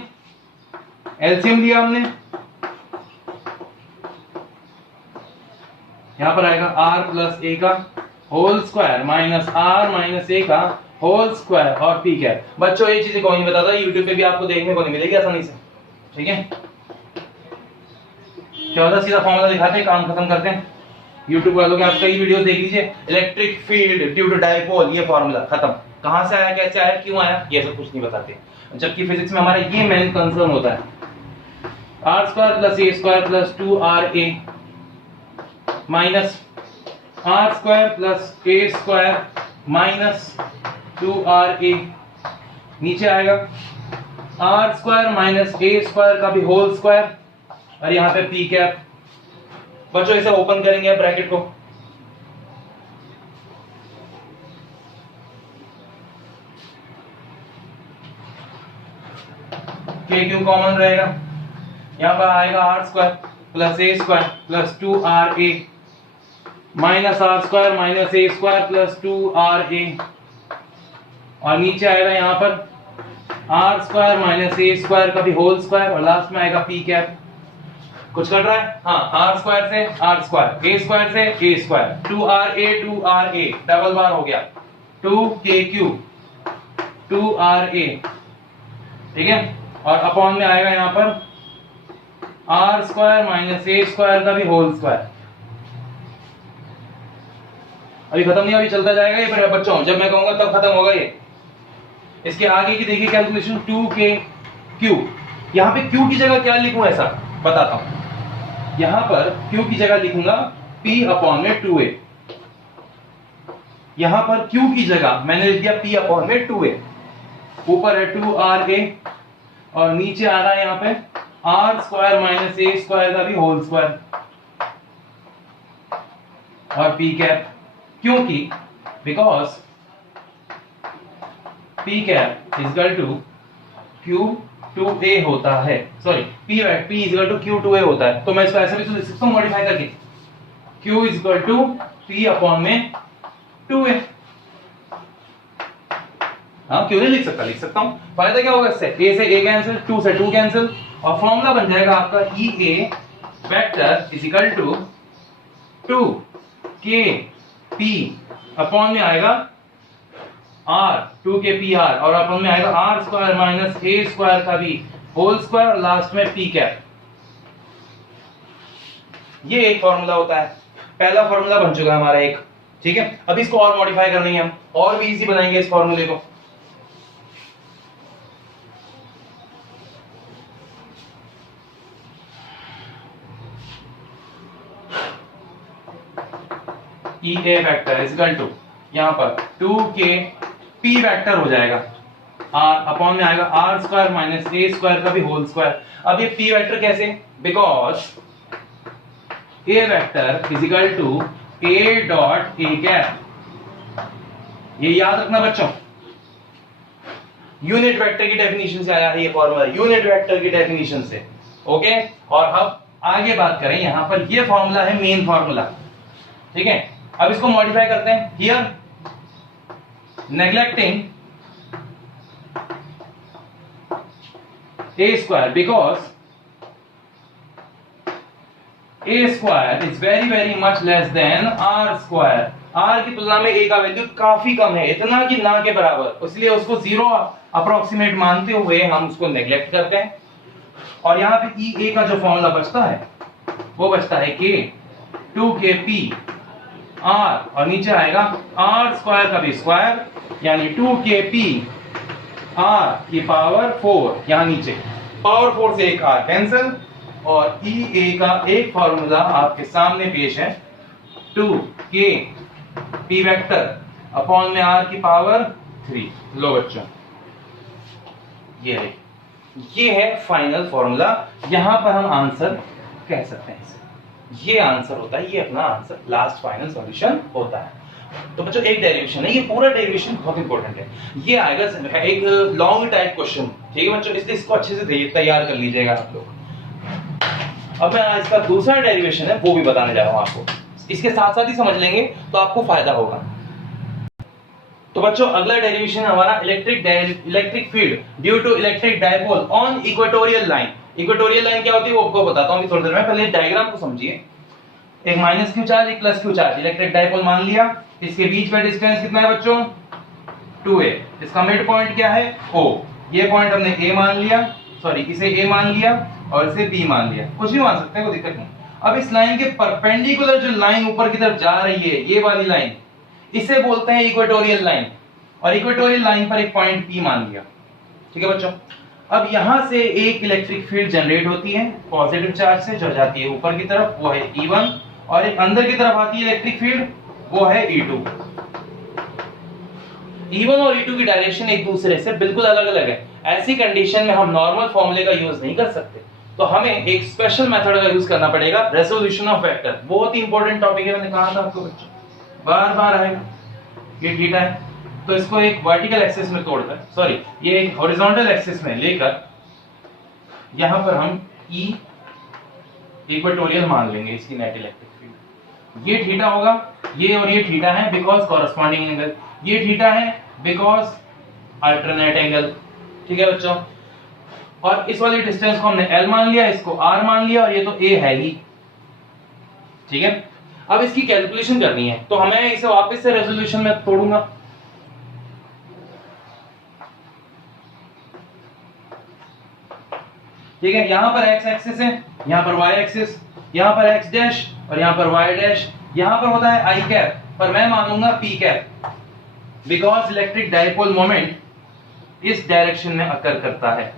एलसीएम लिया हमने, यहां पर आएगा आर प्लस ए का whole square minus R minus A का होल स्क्वायर और पी कैप। बच्चों ये चीजें कोई नहीं बताता, यूट्यूब पे भी आपको देखने को नहीं मिलेगी आसानी से, ठीक है। क्या होता है, सीधा फॉर्मूला दिखाते हैं, काम खत्म करते हैं। यूट्यूब वालों के आप कई वीडियोस देख लीजिए, electric field due to dipole, ये फॉर्मूला खत्म, कहां से आया, कैसे आया, क्यों आया, ये सब कुछ नहीं बताते। जबकि फिजिक्स में हमारा ये मेन कंसर्न होता है, R square plus A square plus 2ra minus R square plus A square minus 2ra, नीचे आएगा R square minus A square का भी होल स्क्वायर, और यहां पे पी कैप। बच्चों इसे ओपन करेंगे ब्रैकेट को, के क्यू कॉमन रहेगा, यहाँ पर आएगा R square plus A square plus 2ra minus R square minus A square plus 2ra, और नीचे आएगा यहाँ पर R square minus A square का भी होल स्क्वायर, और लास्ट में आएगा पी कैप। कुछ कर रहा है? हाँ, आर स्क्वायर से आर स्क्वायर, ए स्क्वायर से ए स्क्वायर, 2ra डबल बार हो गया 2kq 2ra, ठीक है, और अपॉन में आएगा यहाँ पर R square minus A square का भी होल स्क्वायर। अभी खत्म नहीं, अभी चलता जाएगा ये फिर बच्चों, जब मैं कहूंगा तब खत्म होगा ये। इसके आगे की देखिए कैलकुलेशन 2kq, यहाँ पे q की जगह क्या लिखूं ऐसा बताता हूं। यहाँ पर q की जगह लिखूंगा p अपॉन में 2a, यहाँ पर q की जगह मैंने लिख दिया p अपॉन में 2a, ऊपर है 2ra और नीचे आ रहा है यहाँ पे R square minus A square का भी होल स्क्वायर और पी कैप, क्योंकि because P cap is equal to Q2a होता है, sorry P is equal to Q2a होता है, तो मैं इसको ऐसे भी तो लिख सकता हूं मॉडिफाई करके, Q is equal to P upon में 2a। हाँ, क्यों नहीं लिख सकता, लिख सकता हूं। फायदा क्या होगा इससे, a से a कैंसिल, 2 से 2 कैंसिल, और फॉर्मूला बन जाएगा आपका EA vector is equal to 2kp upon में आएगा r 2kpr, और अपॉन में आएगा r square minus a square का भी होल स्क्वायर, और लास्ट में p कैप। ये एक फॉर्मूला होता है, पहला फॉर्मूला बन चुका है हमारा एक, ठीक है। अब इसको और मॉडिफाई कर लेंगे हम, और भी इजी बनाएंगे इस फॉर्मूले को। EA vector is equal to यहाँ पर 2kp वेक्टर हो जाएगा, r अपॉन में आएगा r square minus a square का भी होल स्क्वायर। अब ये p वेक्टर कैसे, because a vector is equal to a dot a cap, ये याद रखना बच्चों, यूनिट वेक्टर की डेफिनेशन से आया है ये फॉर्मूला, यूनिट वेक्टर की डेफिनेशन से, ओके। और अब आगे बात करें, यहां पर ये फॉर्मूला है मेन फॉर्मूला, ठीक है। अब इसको मॉडिफाई करते हैं, here neglecting a square, because a square is very very much less than r square. r की तुलना में a का वैल्यू काफी कम है, इतना कि ना के बराबर, इसलिए उसको जीरो अप्रोक्सीमेट मानते हुए हम उसको नेग्लेक्ट करते हैं। और यहाँ पे EA का जो फॉर्मूला बचता है वो बचता है k 2kp r, और नीचे आएगा r स्क्वायर का भी स्क्वायर, यानी 2kp r की पावर 4, यहाँ नीचे पावर 4 से एक r कैंसिल, और EA का एक फॉर्मूला आपके सामने पेश है 2kp वेक्टर अपॉन में r की पावर 3। लो बच्चों, ये है फाइनल फॉर्मूला, यहां पर हम आंसर कह सकते हैं इसे, ये आंसर होता है, ये अपना आंसर लास्ट फाइनल सॉल्यूशन होता है। तो बच्चों एक डेरिवेशन है, ये पूरा डेरिवेशन बहुत इंपॉर्टेंट है, ये आएगा एक लॉन्ग टाइप क्वेश्चन, ठीक है बच्चों, इसलिए इसको अच्छे से तैयार कर लीजिएगा आप लोग। अब मैं इसका दूसरा डेरिवेशन है वो भी बताने जा रहा हूं आपको, इसके साथ साथ ही समझ लेंगे तो आपको फायदा होगा। तो बच्चों अगला डेरिवेशन है हमारा electric field due to electric dipole on equatorial line. Equatorial line क्या होती है वो आपको बताता हूं थोड़ी देर में, पहले डायग्राम को समझिए। एक माइनस क्यू चार्ज, एक plus Q charge, electric dipole मान लिया, इसके बीच का डिस्टेंस कितना है बच्चों 2a, इसका मिड पॉइंट क्या है O, ये पॉइंट हमने A मान लिया, सॉरी इसे A मान लिया और इसे B मान लिया, कुछ भी मान सकते हैं, कोई दिक्कत नहीं। अब इस लाइन के परपेंडिकुलर जो लाइन ऊपर की तरफ जा रही है, ये वाली लाइन, इसे बोलते हैं इक्वेटोरियल लाइन, और इक्वेटोरियल लाइन पर एक पॉइंट P मान लिया, ठीक है बच्चों। अब यहां से एक इलेक्ट्रिक फील्ड जनरेट होती है पॉजिटिव चार्ज से, जो जाती है ऊपर की तरफ, वो है E1, और एक अंदर की तरफ आती है इलेक्ट्रिक फील्ड, वो है E2। E1 और E2 की डायरेक्शन एक दूसरे से बिल्कुल अलग अलग है, ऐसी कंडीशन में हम नॉर्मल फॉर्मूले का यूज नहीं कर सकते, तो हमें एक स्पेशल मेथड का यूज करना पड़ेगा, रेजोल्यूशन ऑफ वेक्टर। बहुत ही इंपॉर्टेंट टॉपिक है, मैंने कहा था आपको बच्चों, बार बार आएगा। ये थीटा है, तो इसको एक वर्टिकल एक्सिस में तोड़कर, सॉरी ये एक हॉरिजॉन्टल एक्सिस में लेकर यहां पर हम E इक्वेटोरियल मान लेंगे इसकी नेट इलेक्ट्रिक फील्ड। ये थीटा होगा, ये और ये थीटा है बिकॉज कॉरस्पॉन्डिंग एंगल, ये थीटा है बिकॉज अल्टरनेट एंगल। ठीक है बच्चों, और इस वाली डिस्टेंस को हमने L मान लिया, इसको R मान लिया, और ये तो A है ही। ठीक है, अब इसकी कैलकुलेशन करनी है तो हमें इसे वापस से रेजोल्यूशन में तोड़ूंगा। ठीक है, यहां पर x एक्सिस है, यहां पर y एक्सिस, यहां पर x डैश और यहां पर y डैश, यहां पर होता है i कैप, पर मैं मानूंगा p cap because electric dipole moment इस डायरेक्शन में अकर करता है,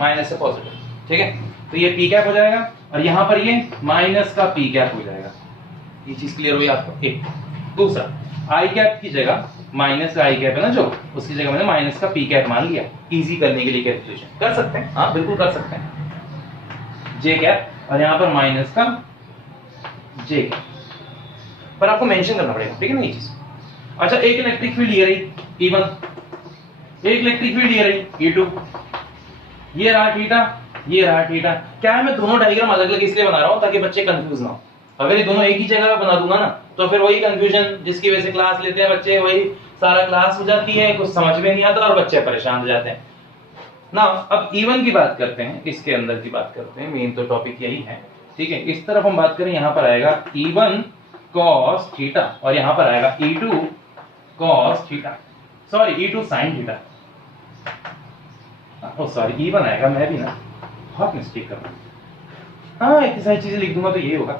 माइनस से पॉजिटिव। ठीक है, तो ये p कैप हो जाएगा और यहां पर ये माइनस का p कैप हो जाएगा। ये चीज क्लियर हुई आपको? एक दूसरा i कैप की जगह माइनस का i कैप है ना जो, उसकी जगह मैंने माइनस का p कैप मान लिया, इजी करने के लिए कैलकुलेशन कर सकते हैं। हाँ बिल्कुल कर सकते हैं, j कैप और यहां पर माइनस का j कैप, पर आपको मेंशन करना पड़ेगा। ठीक है ना ये चीज। अच्छा, एक इलेक्ट्रिक फील्ड ये रही E1, एक इलेक्ट्रिक फील्ड ये रही E2, ये रहा थीटा, ये रहा थीटा। क्या है, मैं दोनों डायग्राम अलग अलग इसलिए बना रहा हूं ताकि बच्चे कंफ्यूज ना हो। अगर ये दोनों एक ही जगह पे बना दूंगा ना तो फिर वही कंफ्यूजन जिसकी वजह से क्लास लेते हैं बच्चे, वही सारा क्लास हो जाती है, कुछ समझ में नहीं आता और बच्चे परेशान हो जाते हैं ना। अब E1 की बात करते हैं, इसके अंदर की बात करते हैं, मेन तो टॉपिक यही है। ठीक है, इस तरफ हम बात करें, यहां पर आएगा E1 cos थीटा और यहां पर आएगा E2 cos theta, sorry E2 sin theta, oh sorry E1 आएगा, मैं भी ना बहुत मिस्टेक कर रहा हूं। हाँ, इतनी सारी चीजें लिख दूंगा तो ये होगा,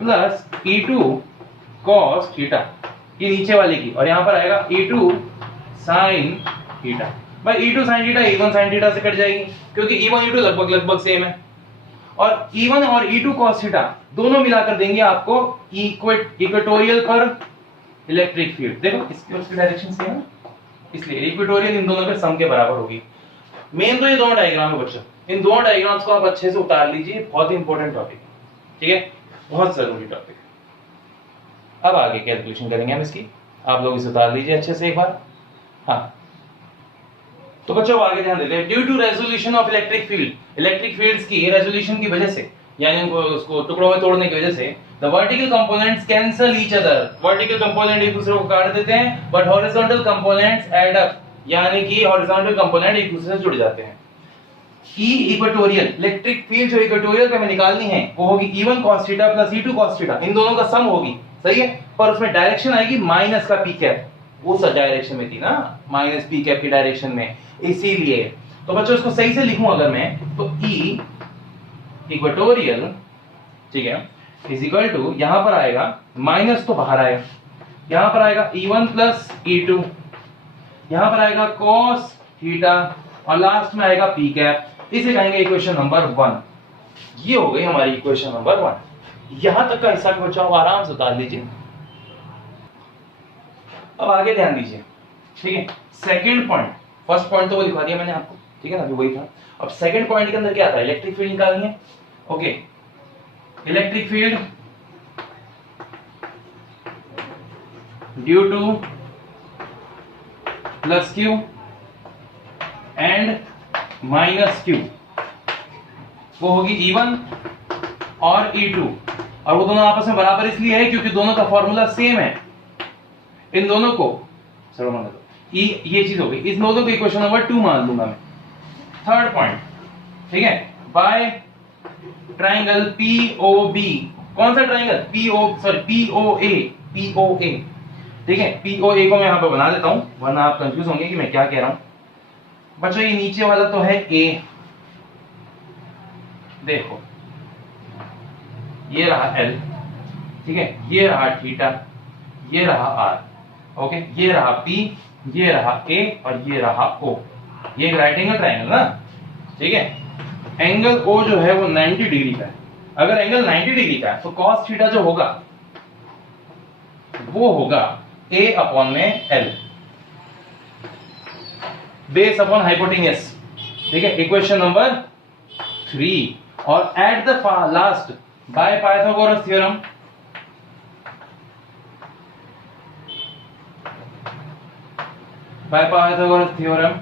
प्लस E2 cos थीटा, ये नीचे वाले की, और यहां पर आएगा E2 sin थीटा। भाई E2 sin theta E1 sin theta से कट जाएगी क्योंकि E1 E2 लगभग लगभग सेम है, और E1 और E2 cos थीटा दोनों मिलाकर देंगे आपको इक्वेटोरियल पर इलेक्ट्रिक फील्ड। देखो इसकी और इसकी डायरेक्शन सेम है, इसलिए इक्वेटोरियल इन दोनों के सम के बराबर होगी। मेन तो ये दोनों डायग्राम है बच्चों, इन दोनों डायग्राम्स को आप अच्छे से उतार लीजिए, बहुत ही इंपॉर्टेंट टॉपिक है। ठीक है, बहुत जरूरी टॉपिक है। अब आगे कैलकुलेशन करेंगे हम इसकी, आप लोग इसे उतार लीजिए अच्छे से एक बार। हाँ, तो बच्चों आगे ध्यान देते हैं। Due to resolution of electric field, electric fields की रेजोल्यूशन की वजह से, यानी उनको उसको टुकड़ों में तोड़ने की वजह से, the vertical components cancel each other, vertical component एक दूसरे को काट देते हैं, but horizontal components add up, यानी कि हॉरिजॉन्टल कंपोनेंट एक दूसरे से जुड़ जाते हैं। E इक्वेटोरियल, इलेक्ट्रिक फील्ड जो इक्वेटोरियल पे हमें निकालनी है वो होगी E1 cos theta plus E2 cos theta, इन दोनों का सम होगी, सही है, पर उसमें डायरेक्शन आएगी माइनस का p कैप, वो सब डायरेक्शन में थी ना, माइनस p कैप की डायरेक्शन में, इसीलिए। तो बच्चों इसको सही से लिखूं अगर मैं, तो E इक्वेटोरियल, ठीक है, इज इक्वल टू, यहां पर आएगा माइनस तो बाहर आएगा, यहां पर आएगा E1 प्लस E2, यहां पर आएगा cos थीटा और लास्ट में आएगा p कैप, इसे कहेंगे इक्वेशन नंबर 1। ये हो गई हमारी इक्वेशन नंबर 1। यहां तक का हिस्सा बच्चों आराम से उतार लीजिए। अब आगे ध्यान दीजिए, ठीक है, सेकंड पॉइंट, फर्स्ट पॉइंट तो वो लिखवा दिया मैंने आपको, ठीक है ना, अभी वही था। अब सेकंड पॉइंट के अंदर क्या था, इलेक्ट्रिक फील्ड निकालनी है। Okay, electric field due two plus Q and minus Q, वो होगी E1 और E2, और वो दोनों आपस में बराबर इसलिए है क्योंकि दोनों का फॉर्मूला सेम है। इन दोनों को ये चीज हो गई, इस दोनों को इक्वेशन नंबर 2 मान लूंगा मैं। थर्ड पॉइंट, ठीक है, बाय ट्राइंगल POB, कौन सा ट्राइंगल, POA, ठीक है, POA को मैं यहां पर बना देता हूं वरना आप कंफ्यूज होंगे कि मैं क्या कह रहा हूं। बच्चों ये नीचे वाला तो है A, देखो ये रहा L, ठीक है, ये रहा थीटा, ये रहा R, ओके, ये रहा P, ये रहा A और ये रहा O। ये एक राइट एंगल ट्राइंगल ना, ठीक है, एंगल O जो है वो 90 डिग्री का है। अगर एंगल 90 डिग्री का है तो cos थीटा जो होगा वो होगा A अपॉन में L, बेस अपॉन हाइपोटेन्यूस, ठीक है, इक्वेशन नंबर 3। और at the last by Pythagoras theorem, by Pythagoras theorem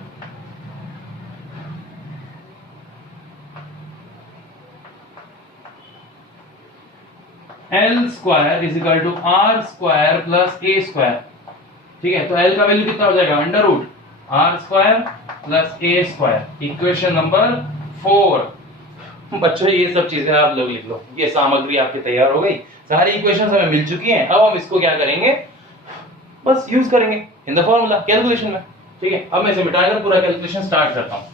L square is equal to R square plus A square. ठीक है, तो एल का वैल्यू कितना हो जाएगा, under root R square plus A square. Equation number 4। बच्चों ये सब चीजें आप लोग लिख लो, ये सामग्री आपकी तैयार हो गई, सारी इक्वेशन हमें मिल चुकी हैं। अब हम इसको क्या करेंगे, बस यूज करेंगे इन द फॉर्मूला कैलकुलेशन में। ठीक है, अब मैं इसे मिटाकर पूरा कैलकुलेशन स्टार्ट करता हूं।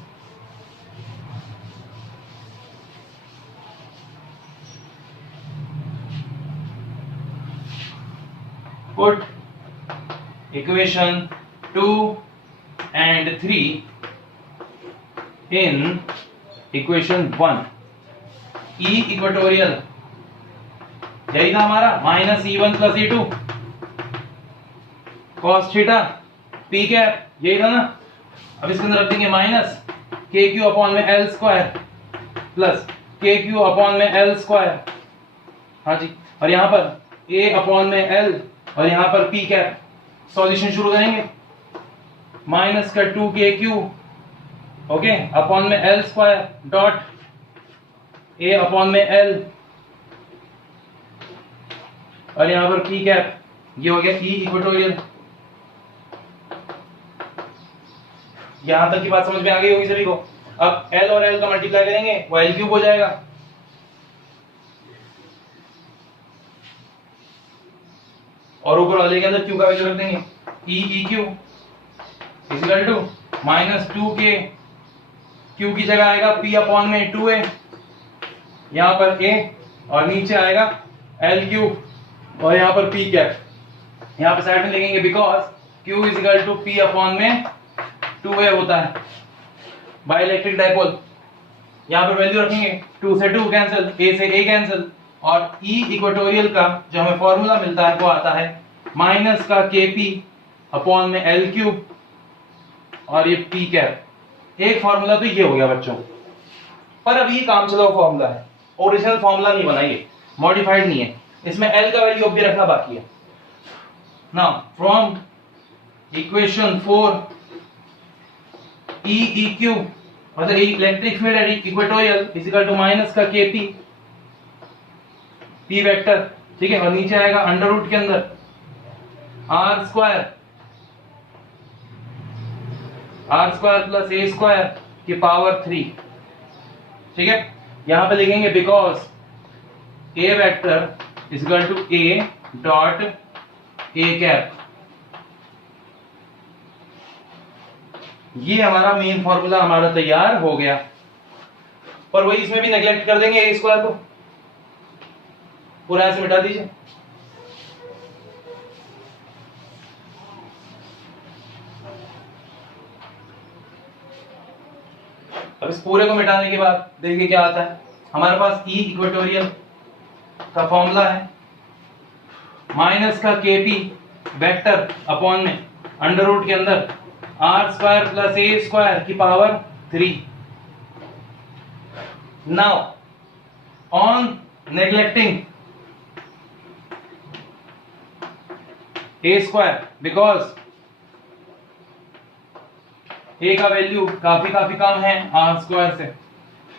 Put equation 2 and 3 in equation 1. E equatorial यही था हमारा, minus E1 plus E2 cos theta P cap, यही था ना। अब इसके अंदर रख देंगे माइनस KQ अपॉन में L square plus KQ upon में L स्क्वायर। हाँ जी, और यहाँ पर A अपॉन में L और यहां पर P कैप। सॉल्यूशन शुरू करेंगे, माइनस का 2KQ ओके अपॉन में L square dot A upon में L और यहां पर P कैप। ये हो गया E इक्वेटोरियल। यहां तक की बात समझ में आ गई होगी सभी को। अब L और L का मल्टीप्लाई करेंगे, वो L क्यूब हो जाएगा। और ऊपर वाले के अंदर Q का वैल्यू रख देंगे, EQ is equal to minus 2K, Q की जगह आएगा P अपॉन में 2A, यहाँ पर A और नीचे आएगा L क्यूब और यहाँ पर P कैप। यहाँ पे साइड में लिखेंगे because Q is equal to P upon में 2A होता है बाय इलेक्ट्रिक डाइपोल। यहाँ पर वैल्यू रखेंगे, 2 से 2 कैंसिल, A से A कैंसिल, और E इक्वेटोरियल का जो हमें फॉर्मूला मिलता है वो आता है माइनस का KP अपॉन में L क्यूब और ये P कैप। एक फॉर्मूला तो ये हो गया बच्चों, पर अब ये काम चलाओ फॉर्मूला है, ओरिजिनल फॉर्मूला नहीं बनाइए, मॉडिफाइड नहीं है, इसमें L का वैल्यू अब भी रखना बाकी है। नाउ फ्रॉम इक्वेशन 4 EEQ मतलब electric field at equatorial is equal to minus का KP P वेक्टर। ठीक है, और नीचे आएगा अंडर रूट के अंदर R square plus A square की पावर 3। ठीक है, यहां पे लिखेंगे because A vector is equal to A dot A cap. ये हमारा मेन फॉर्मूला हमारा तैयार हो गया, पर वही इसमें भी नेग्लेक्ट कर देंगे ए स्क्वायर को, पूरा ऐसे मिटा दीजिए। अब इस पूरे को मिटाने के बाद देखिए क्या आता है। हमारे पास E इक्वेटोरियल का फॉर्मूला है माइनस का KP वेक्टर अपॉन में अंडर रूट के अंदर R square plus A square की power 3। Now on neglecting A square because A का वैल्यू काफी कम है आर स्क्वायर से,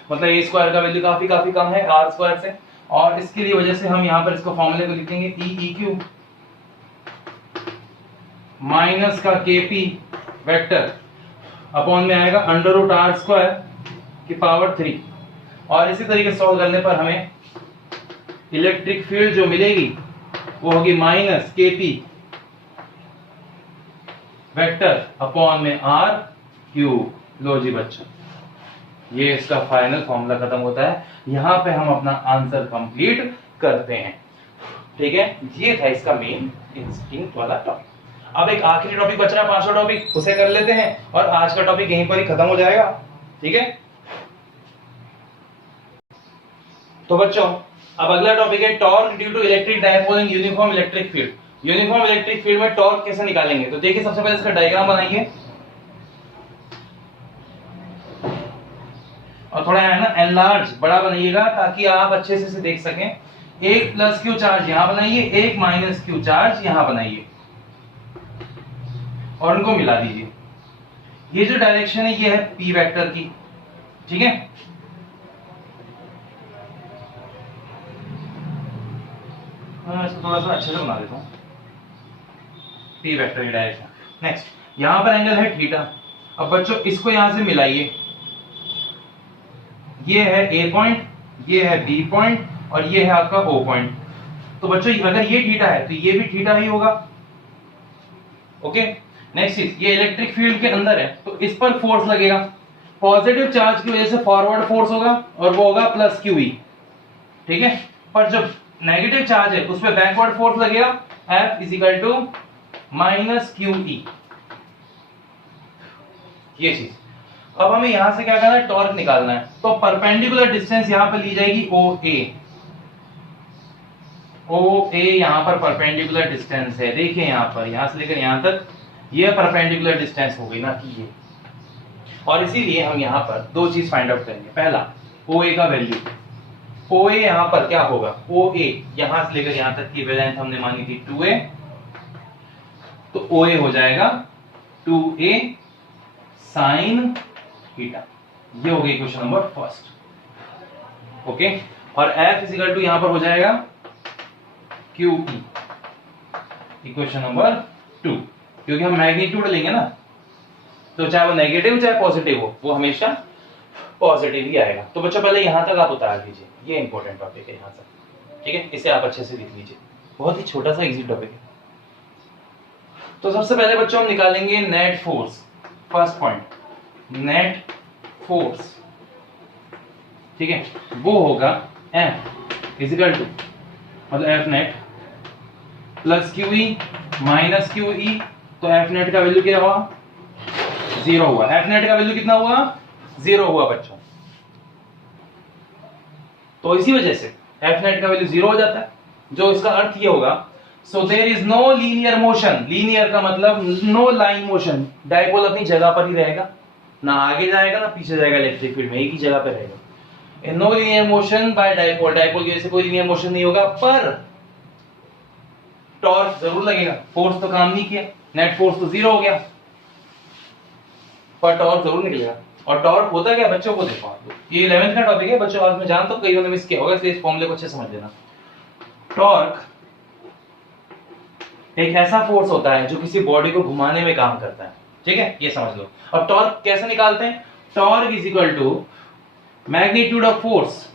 मतलब ए स्क्वायर का वैल्यू काफी कम है आर स्क्वायर से, और इसके लिए वजह से हम यहां पर इसको फॉर्मूले को लिखेंगे EEQ माइनस का KP वेक्टर अपॉन में आएगा अंडर रूट आर स्क्वायर की पावर 3। और इसी तरीके से सॉल्व करने पर हमें इलेक्ट्रिक फील्ड जो मिलेगी वो होगी माइनस KP वेक्टर अपॉन में आर क्यूब। लो जी बच्चों, ये इसका फाइनल फॉर्मूला खत्म होता है, यहां पे हम अपना आंसर कंप्लीट करते हैं। ठीक है, ये था इसका मेन इंस्टिंक्ट वाला टॉपिक। अब एक आखिरी टॉपिक बच रहा है, 5वां टॉपिक, उसे कर लेते हैं और आज का टॉपिक यहीं पर ही खत्म हो जाएगा। ठीक है, तो बच्चों अब अगला टॉपिक है torque due to electric dipole in uniform electric field. Uniform electric field में टॉर्क कैसे निकालेंगे, तो देखिए सबसे पहले इसका डायग्राम बनाइए और थोड़ा है ना एनलार्ज बड़ा बनाइएगा ताकि आप अच्छे से इसे देख सकें। एक प्लस क्यू चार्ज यहां बनाइए, एक माइनस क्यू चार्ज यहां बनाइए और उनको मिला दीजिए। ये जो डायरेक्शन है ये है पी वेक्टर की। ठीक है, मैं इसको थोड़ा सा अच्छे से बना देता हूँ, पी वेक्टर की डायरेक्शन। नेक्स्ट यहाँ पर एंगल है थीटा। अब बच्चों इसको यहाँ से मिलाइए, ये है ए पॉइंट, ये है बी पॉइंट और ये है आपका ओ पॉइंट। तो बच्चों अगर ये थीटा है तो ये भी थीटा ही होगा। ओके, नेक्स्ट चीज, ये इलेक्ट्रिक फील्ड के अंदर है तो इस पर फोर्स लगेगा। पॉजिटिव चार्ज की वजह से फॉरवर्ड फोर्स होगा और वो होगा प्लस क्यू ई, ठीक है। पर जब नेगेटिव चार्ज है उस पर बैकवर्ड फोर्स लगेगा, F is equal to minus Q E, ये चीज। अब हमें यहां से क्या करना है, टॉर्क निकालना है। तो परपेंडिकुलर डिस्टेंस यहां पर ली जाएगी ओ ए। ओ ए यहां पर परपेंडिकुलर डिस्टेंस है, देखिए यहां पर, यहां से लेकर यहां तक ये परपेंडिकुलर डिस्टेंस हो गई ना कि ये। और इसीलिए हम यहां पर दो चीज फाइंड आउट करेंगे। पहला, ओ ए का वैल्यू, ओ ए यहां पर क्या होगा, ओ ए यहां से लेकर यहां तक की वेवलेंथ हमने मानी थी 2a, तो ओ ए हो जाएगा 2a साइन थीटा। ये हो गई क्वेश्चन नंबर फर्स्ट। ओके, और F इज इक्वल टू यहां पर हो जाएगा QE, इक्वेशन नंबर 2। क्योंकि हम मैग्नीट्यूड लेंगे ना, तो चाहे वो नेगेटिव चाहे पॉजिटिव हो, वो हमेशा पॉजिटिव ही आएगा। तो बच्चों पहले यहां तक आप उतार लीजिए, ये इंपॉर्टेंट टॉपिक है यहां तक, ठीक है। इसे आप अच्छे से लिख लीजिए, बहुत ही छोटा सा इजी टॉपिक है। तो सबसे पहले बच्चों हम निकालेंगे net force. First point, net force, ठीक है, वो होगा F इजिकल टू, मतलब F net plus QE minus QE। तो F नेट का वैल्यू क्या हुआ, 0 हुआ। F नेट का वैल्यू कितना हुआ, 0 हुआ बच्चों। तो इसी वजह से F नेट का वैल्यू 0 हो जाता है, जो इसका अर्थ ये होगा, so there is no linear motion. Linear का मतलब नो लाइन मोशन। डायपोल अपनी जगह पर ही रहेगा, ना आगे जाएगा ना पीछे जाएगा, इलेक्ट्रिक फील्ड में एक ही जगह पर रहेगा। No linear motion by dipole, dipole की वजह से कोई लीनियर मोशन नहीं होगा, पर टॉर्क जरूर लगेगा। फोर्स तो काम नहीं किया, नेट फोर्स तो 0 हो गया, पर टॉर्क जरूर निकलेगा। और टॉर्क होता क्या बच्चों को देखो, ये 11th का टॉपिक है बच्चों, आज मैं जानता हूं कईयों ने मिस किया होगा, इसलिए इस फॉर्मूले को अच्छे समझ लेना। टॉर्क एक ऐसा फोर्स होता है जो किसी बॉडी को घुमाने में काम करता है, ठीक है, ये समझ लो। अब टॉर्क कैसे निकालते हैं, torque is equal to magnitude of force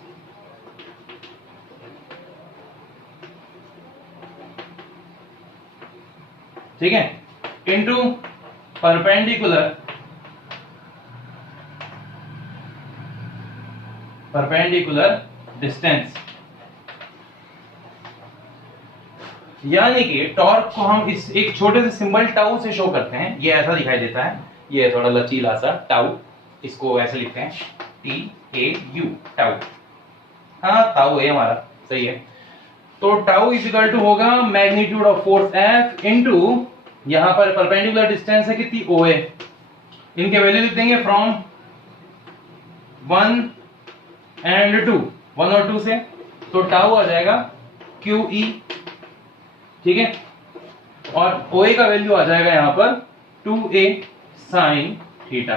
ठीक है, इनटू परपेंडिकुलर डिस्टेंस। यानी कि टॉर्क को हम इस एक छोटे से सिंबल टाउ से शो करते हैं। ये ऐसा दिखाई देता है, ये थोड़ा लचीला सा टाउ, इसको ऐसे लिखते हैं TAU, टाउ। हाँ टाउ है हमारा, सही है। तो टाउ इज इक्वल टू होगा magnitude of force F into, यहां पर परपेंडिकुलर डिस्टेंस है कितनी, OA। इनके वैल्यू लिख देंगे फ्रॉम 1 एंड 2, 1 और 2 से, तो टाउ आ जाएगा QE, ठीक है। और OA का वैल्यू आ जाएगा यहां पर 2A साइन थीटा,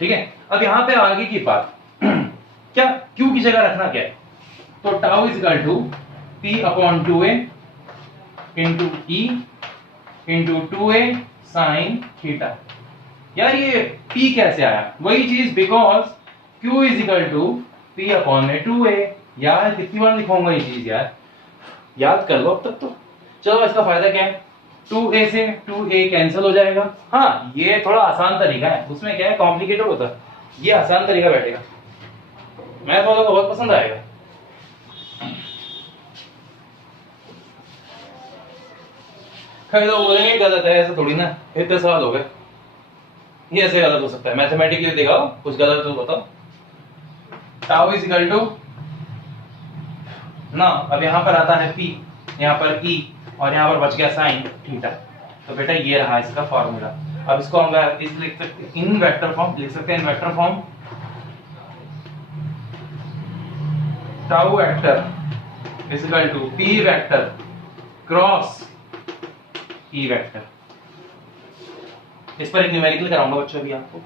ठीक है। अब यहां पे आगे की बात क्या Q की जगह रखना क्या है, तो tau is equal to P upon 2A into E into 2A sine theta. यार ये P कैसे आया, वही चीज, because Q is equal to P upon में 2A। यार कितनी बार लिखूंगा ये चीज, यार याद कर लो अब तक तो। चलो इसका फायदा क्या है, 2A से 2A कैंसिल हो जाएगा। हाँ ये थोड़ा आसान तरीका है, उसमें क्या है कॉम्प्लिकेटेड होता है, ये आसान तरीका बैठेगा, मैथ वालों को बहुत पसंद आएगा। खैर लोग बोलेंगे गलत है, ऐसा थोड़ी ना, इतने सवाल हो गए, ये ऐसे गलत हो सकता है, मैथमेटिकली दिखाओ कुछ गलत तो बताओ। टाउ इज इक्वल टू ना, अब यहां पर आता है P, यहां पर E और यहां पर बच गया साइन थीटा। तो बेटा ये रहा इसका फॉर्मूला। अब इसको हम इस लिख सकते हैं इन वेक्टर फॉर्म, लिख सकते हैं in vector form, tau vector is equal to P vector cross E vector. इस पर एक न्यूमेरिकल कराऊंगा बच्चों अभी आपको,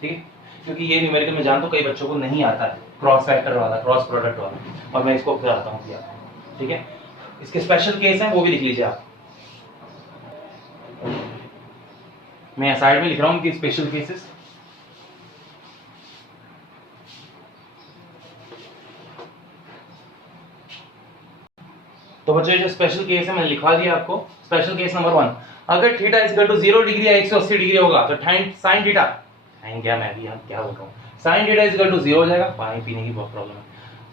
ठीक है, क्योंकि ये न्यूमेरिकल मैं जानता हूं कई बच्चों को नहीं आता है, क्रॉस वेक्टर वाला, क्रॉस प्रोडक्ट वाला, और मैं इसको कराता हूं आपको, ठीक है। इसके स्पेशल केस हैं वो भी लिख लीजिए आप। मैं साइड में लिख रहा हूं कि स्पेशल केसेस। तो बच्चों जो स्पेशल केस है मैंने लिखवा दिया आपको। स्पेशल केस नंबर 1, अगर theta is equal to 0 degree या 180 डिग्री होगा तो साइन थीटा, साइन क्या मैं भी क्या बोल रहा हूं, sine theta is equal to 0 हो जाएगा। पानी पीने की बहुत प्रॉब्लम है।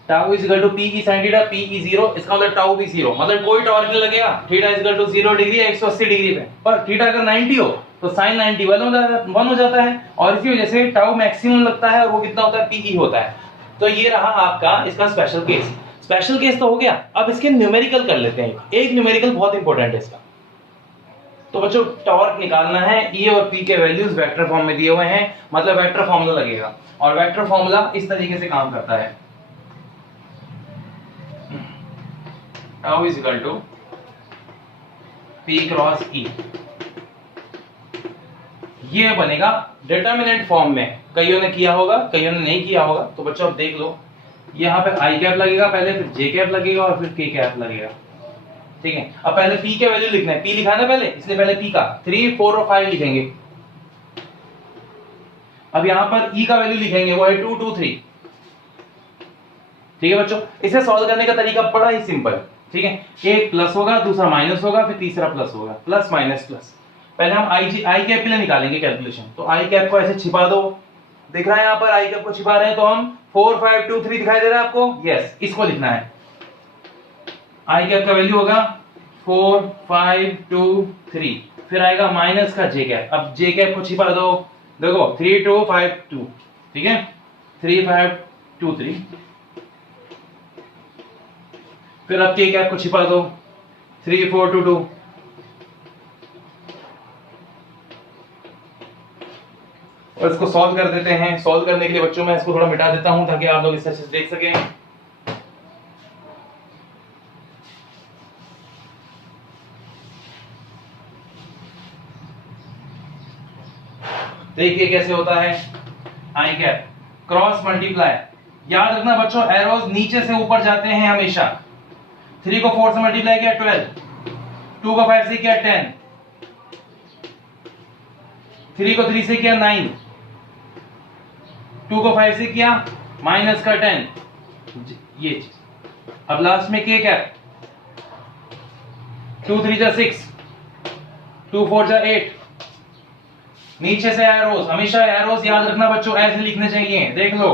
Tau is equal to P की साइन थीटा, पी की 0, इसका मतलब टाउ भी 0, मतलब कोई टॉर्क नहीं लगेगा। Theta is equal to 0 degree या 180 डिग्री पे, पर थीटा अगर 90 हो तो साइन 90 1 हो जाता है, और इसी वजह से टाउ मैक्सिमम लगता है और वो कितना होता है, पी होता है। तो ये रहा आपका इसका स्पेशल केस। स्पेशल केस तो हो गया, अब इसके न्यूमेरिकल कर लेते हैं। एक न्यूमेरिकल बहुत इंपॉर्टेंट है इसका। तो बच्चों टॉर्क निकालना है, ई और पी के वैल्यूज वेक्टर फॉर्म में दिए हुए हैं, मतलब वेक्टर फॉर्मूला लगेगा, और वेक्टर फॉर्मूला इस तरीके से काम करता है, tau is equal to P cross E. ये बनेगा डिटरमिनेंट फॉर्म में, कईयों ने किया होगा कईयों ने नहीं किया होगा। तो बच्चों अब देख लो, यहाँ पे आई कैप लगेगा पहले, फिर जे कैप लगेगा और फिर के कैप लगेगा, ठीक है। अब पहले पी के वैल्यू लिखना है, पी लिखा है ना पहले, इसलिए पहले पी का 3, 4 और 5 लिखेंगे। अब यहां पर ई का वैल्यू लिखेंगे, वो है 2, 2, 3, ठीक है बच्चों। इसे सॉल्व करने का तरीका बड़ा ही सिंपल, ठीक है। एक प्लस होगा, दूसरा माइनस होगा, फिर तीसरा प्लस होगा, प्लस माइनस प्लस। पहले हम आई कैप के लिए निकालेंगे कैलकुलेशन। तो आई कैप को ऐसे छिपा दो, दिख रहा है यहाँ पर आई कैप को छिपा रहे हैं, तो हम 4, 5, 2, 3 दिखाई दे रहा है आपको, यस, इसको लिखना है। आई कैप का वैल्यू होगा 4, 5, 2, 3, फिर आएगा माइनस का जे कैप। अब जे कैप को छिपा दो, देखो 3, 2, 5, 2, ठीक है, 3, 5, 2, 3, फिर अब के कैप को छिपा दो, 3, 4, 2, 2, और इसको सॉल्व कर देते हैं। सॉल्व करने के लिए बच्चों मैं इसको थोड़ा मिटा देता हूं ताकि आप लोग इससे अच्छे से देख सकें। देखिए कैसे होता है, आई कैप क्रॉस मल्टीप्लाई। याद रखना बच्चों, एरोज नीचे से ऊपर जाते हैं हमेशा। 3 को 4 से मल्टीप्लाई किया 12, 2 को 5 से किया 10, 3 को 3 से किया 9, 2 को 5 से किया माइनस का 10, ये चीज। अब लास्ट में के कैप, 2 3 जा 6, 2 4 जा 8, नीचे से एरोज, हमेशा एरोज याद रखना बच्चों ऐसे लिखने चाहिए। देख लो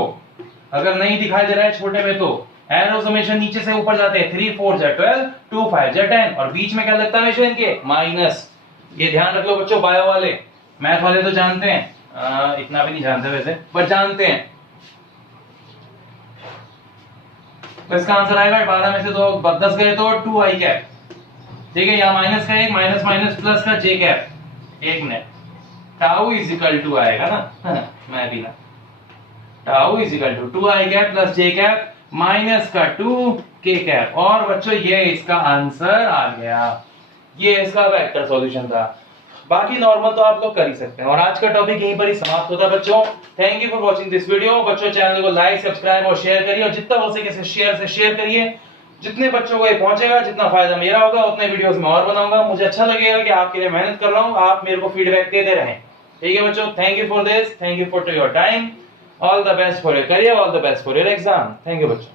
अगर नहीं दिखाई दे रहा है छोटे में, तो एरोज हमेशा नीचे से ऊपर जाते हैं। 3 4 जा 12, 2 5 जा 10, और बीच में क्या लगता है हमेशा इनके, माइनस। ये ध्यान रख लो बच्चों, बायो वाले, मैथ वाले तो जानते हैं, इतना भी नहीं जानते वैसे, पर जानते हैं। तो इसका आंसर आएगा 12 में से 10 गए तो 2 आई कैप, ठीक है। यहाँ माइनस का 1, माइनस माइनस प्लस का J cap, 1 minute, tau is equal to आएगा ना, मैं भी ना, tau is equal to 2 I cap plus J cap minus का 2 के कैप। और बच्चों ये इसका आंसर आ गया, ये इसका वेक्टर सॉल्यूशन था। बाकी नॉर्मल तो आप लोग कर ही सकते हैं। और आज का टॉपिक यहीं पर ही समाप्त होता है बच्चों। Thank you for watching this video. बच्चों चैनल को लाइक, सब्सक्राइब और शेयर करिए, और जितना हो सके शेयर करिए। जितने बच्चों को ये पहुंचेगा, जितना फायदा मेरा होगा, उतने वीडियोस मैं और बनाऊंगा। मुझे अच्छा लगेगा कि आपके लिए मेहनत कर रहा हूं, आप मेरे को फीडबैक देते रहें, ठीक है बच्चों। Thank you for this, thank you for your time, all the best for your career, all the best for your exam. Thank you बच्चों।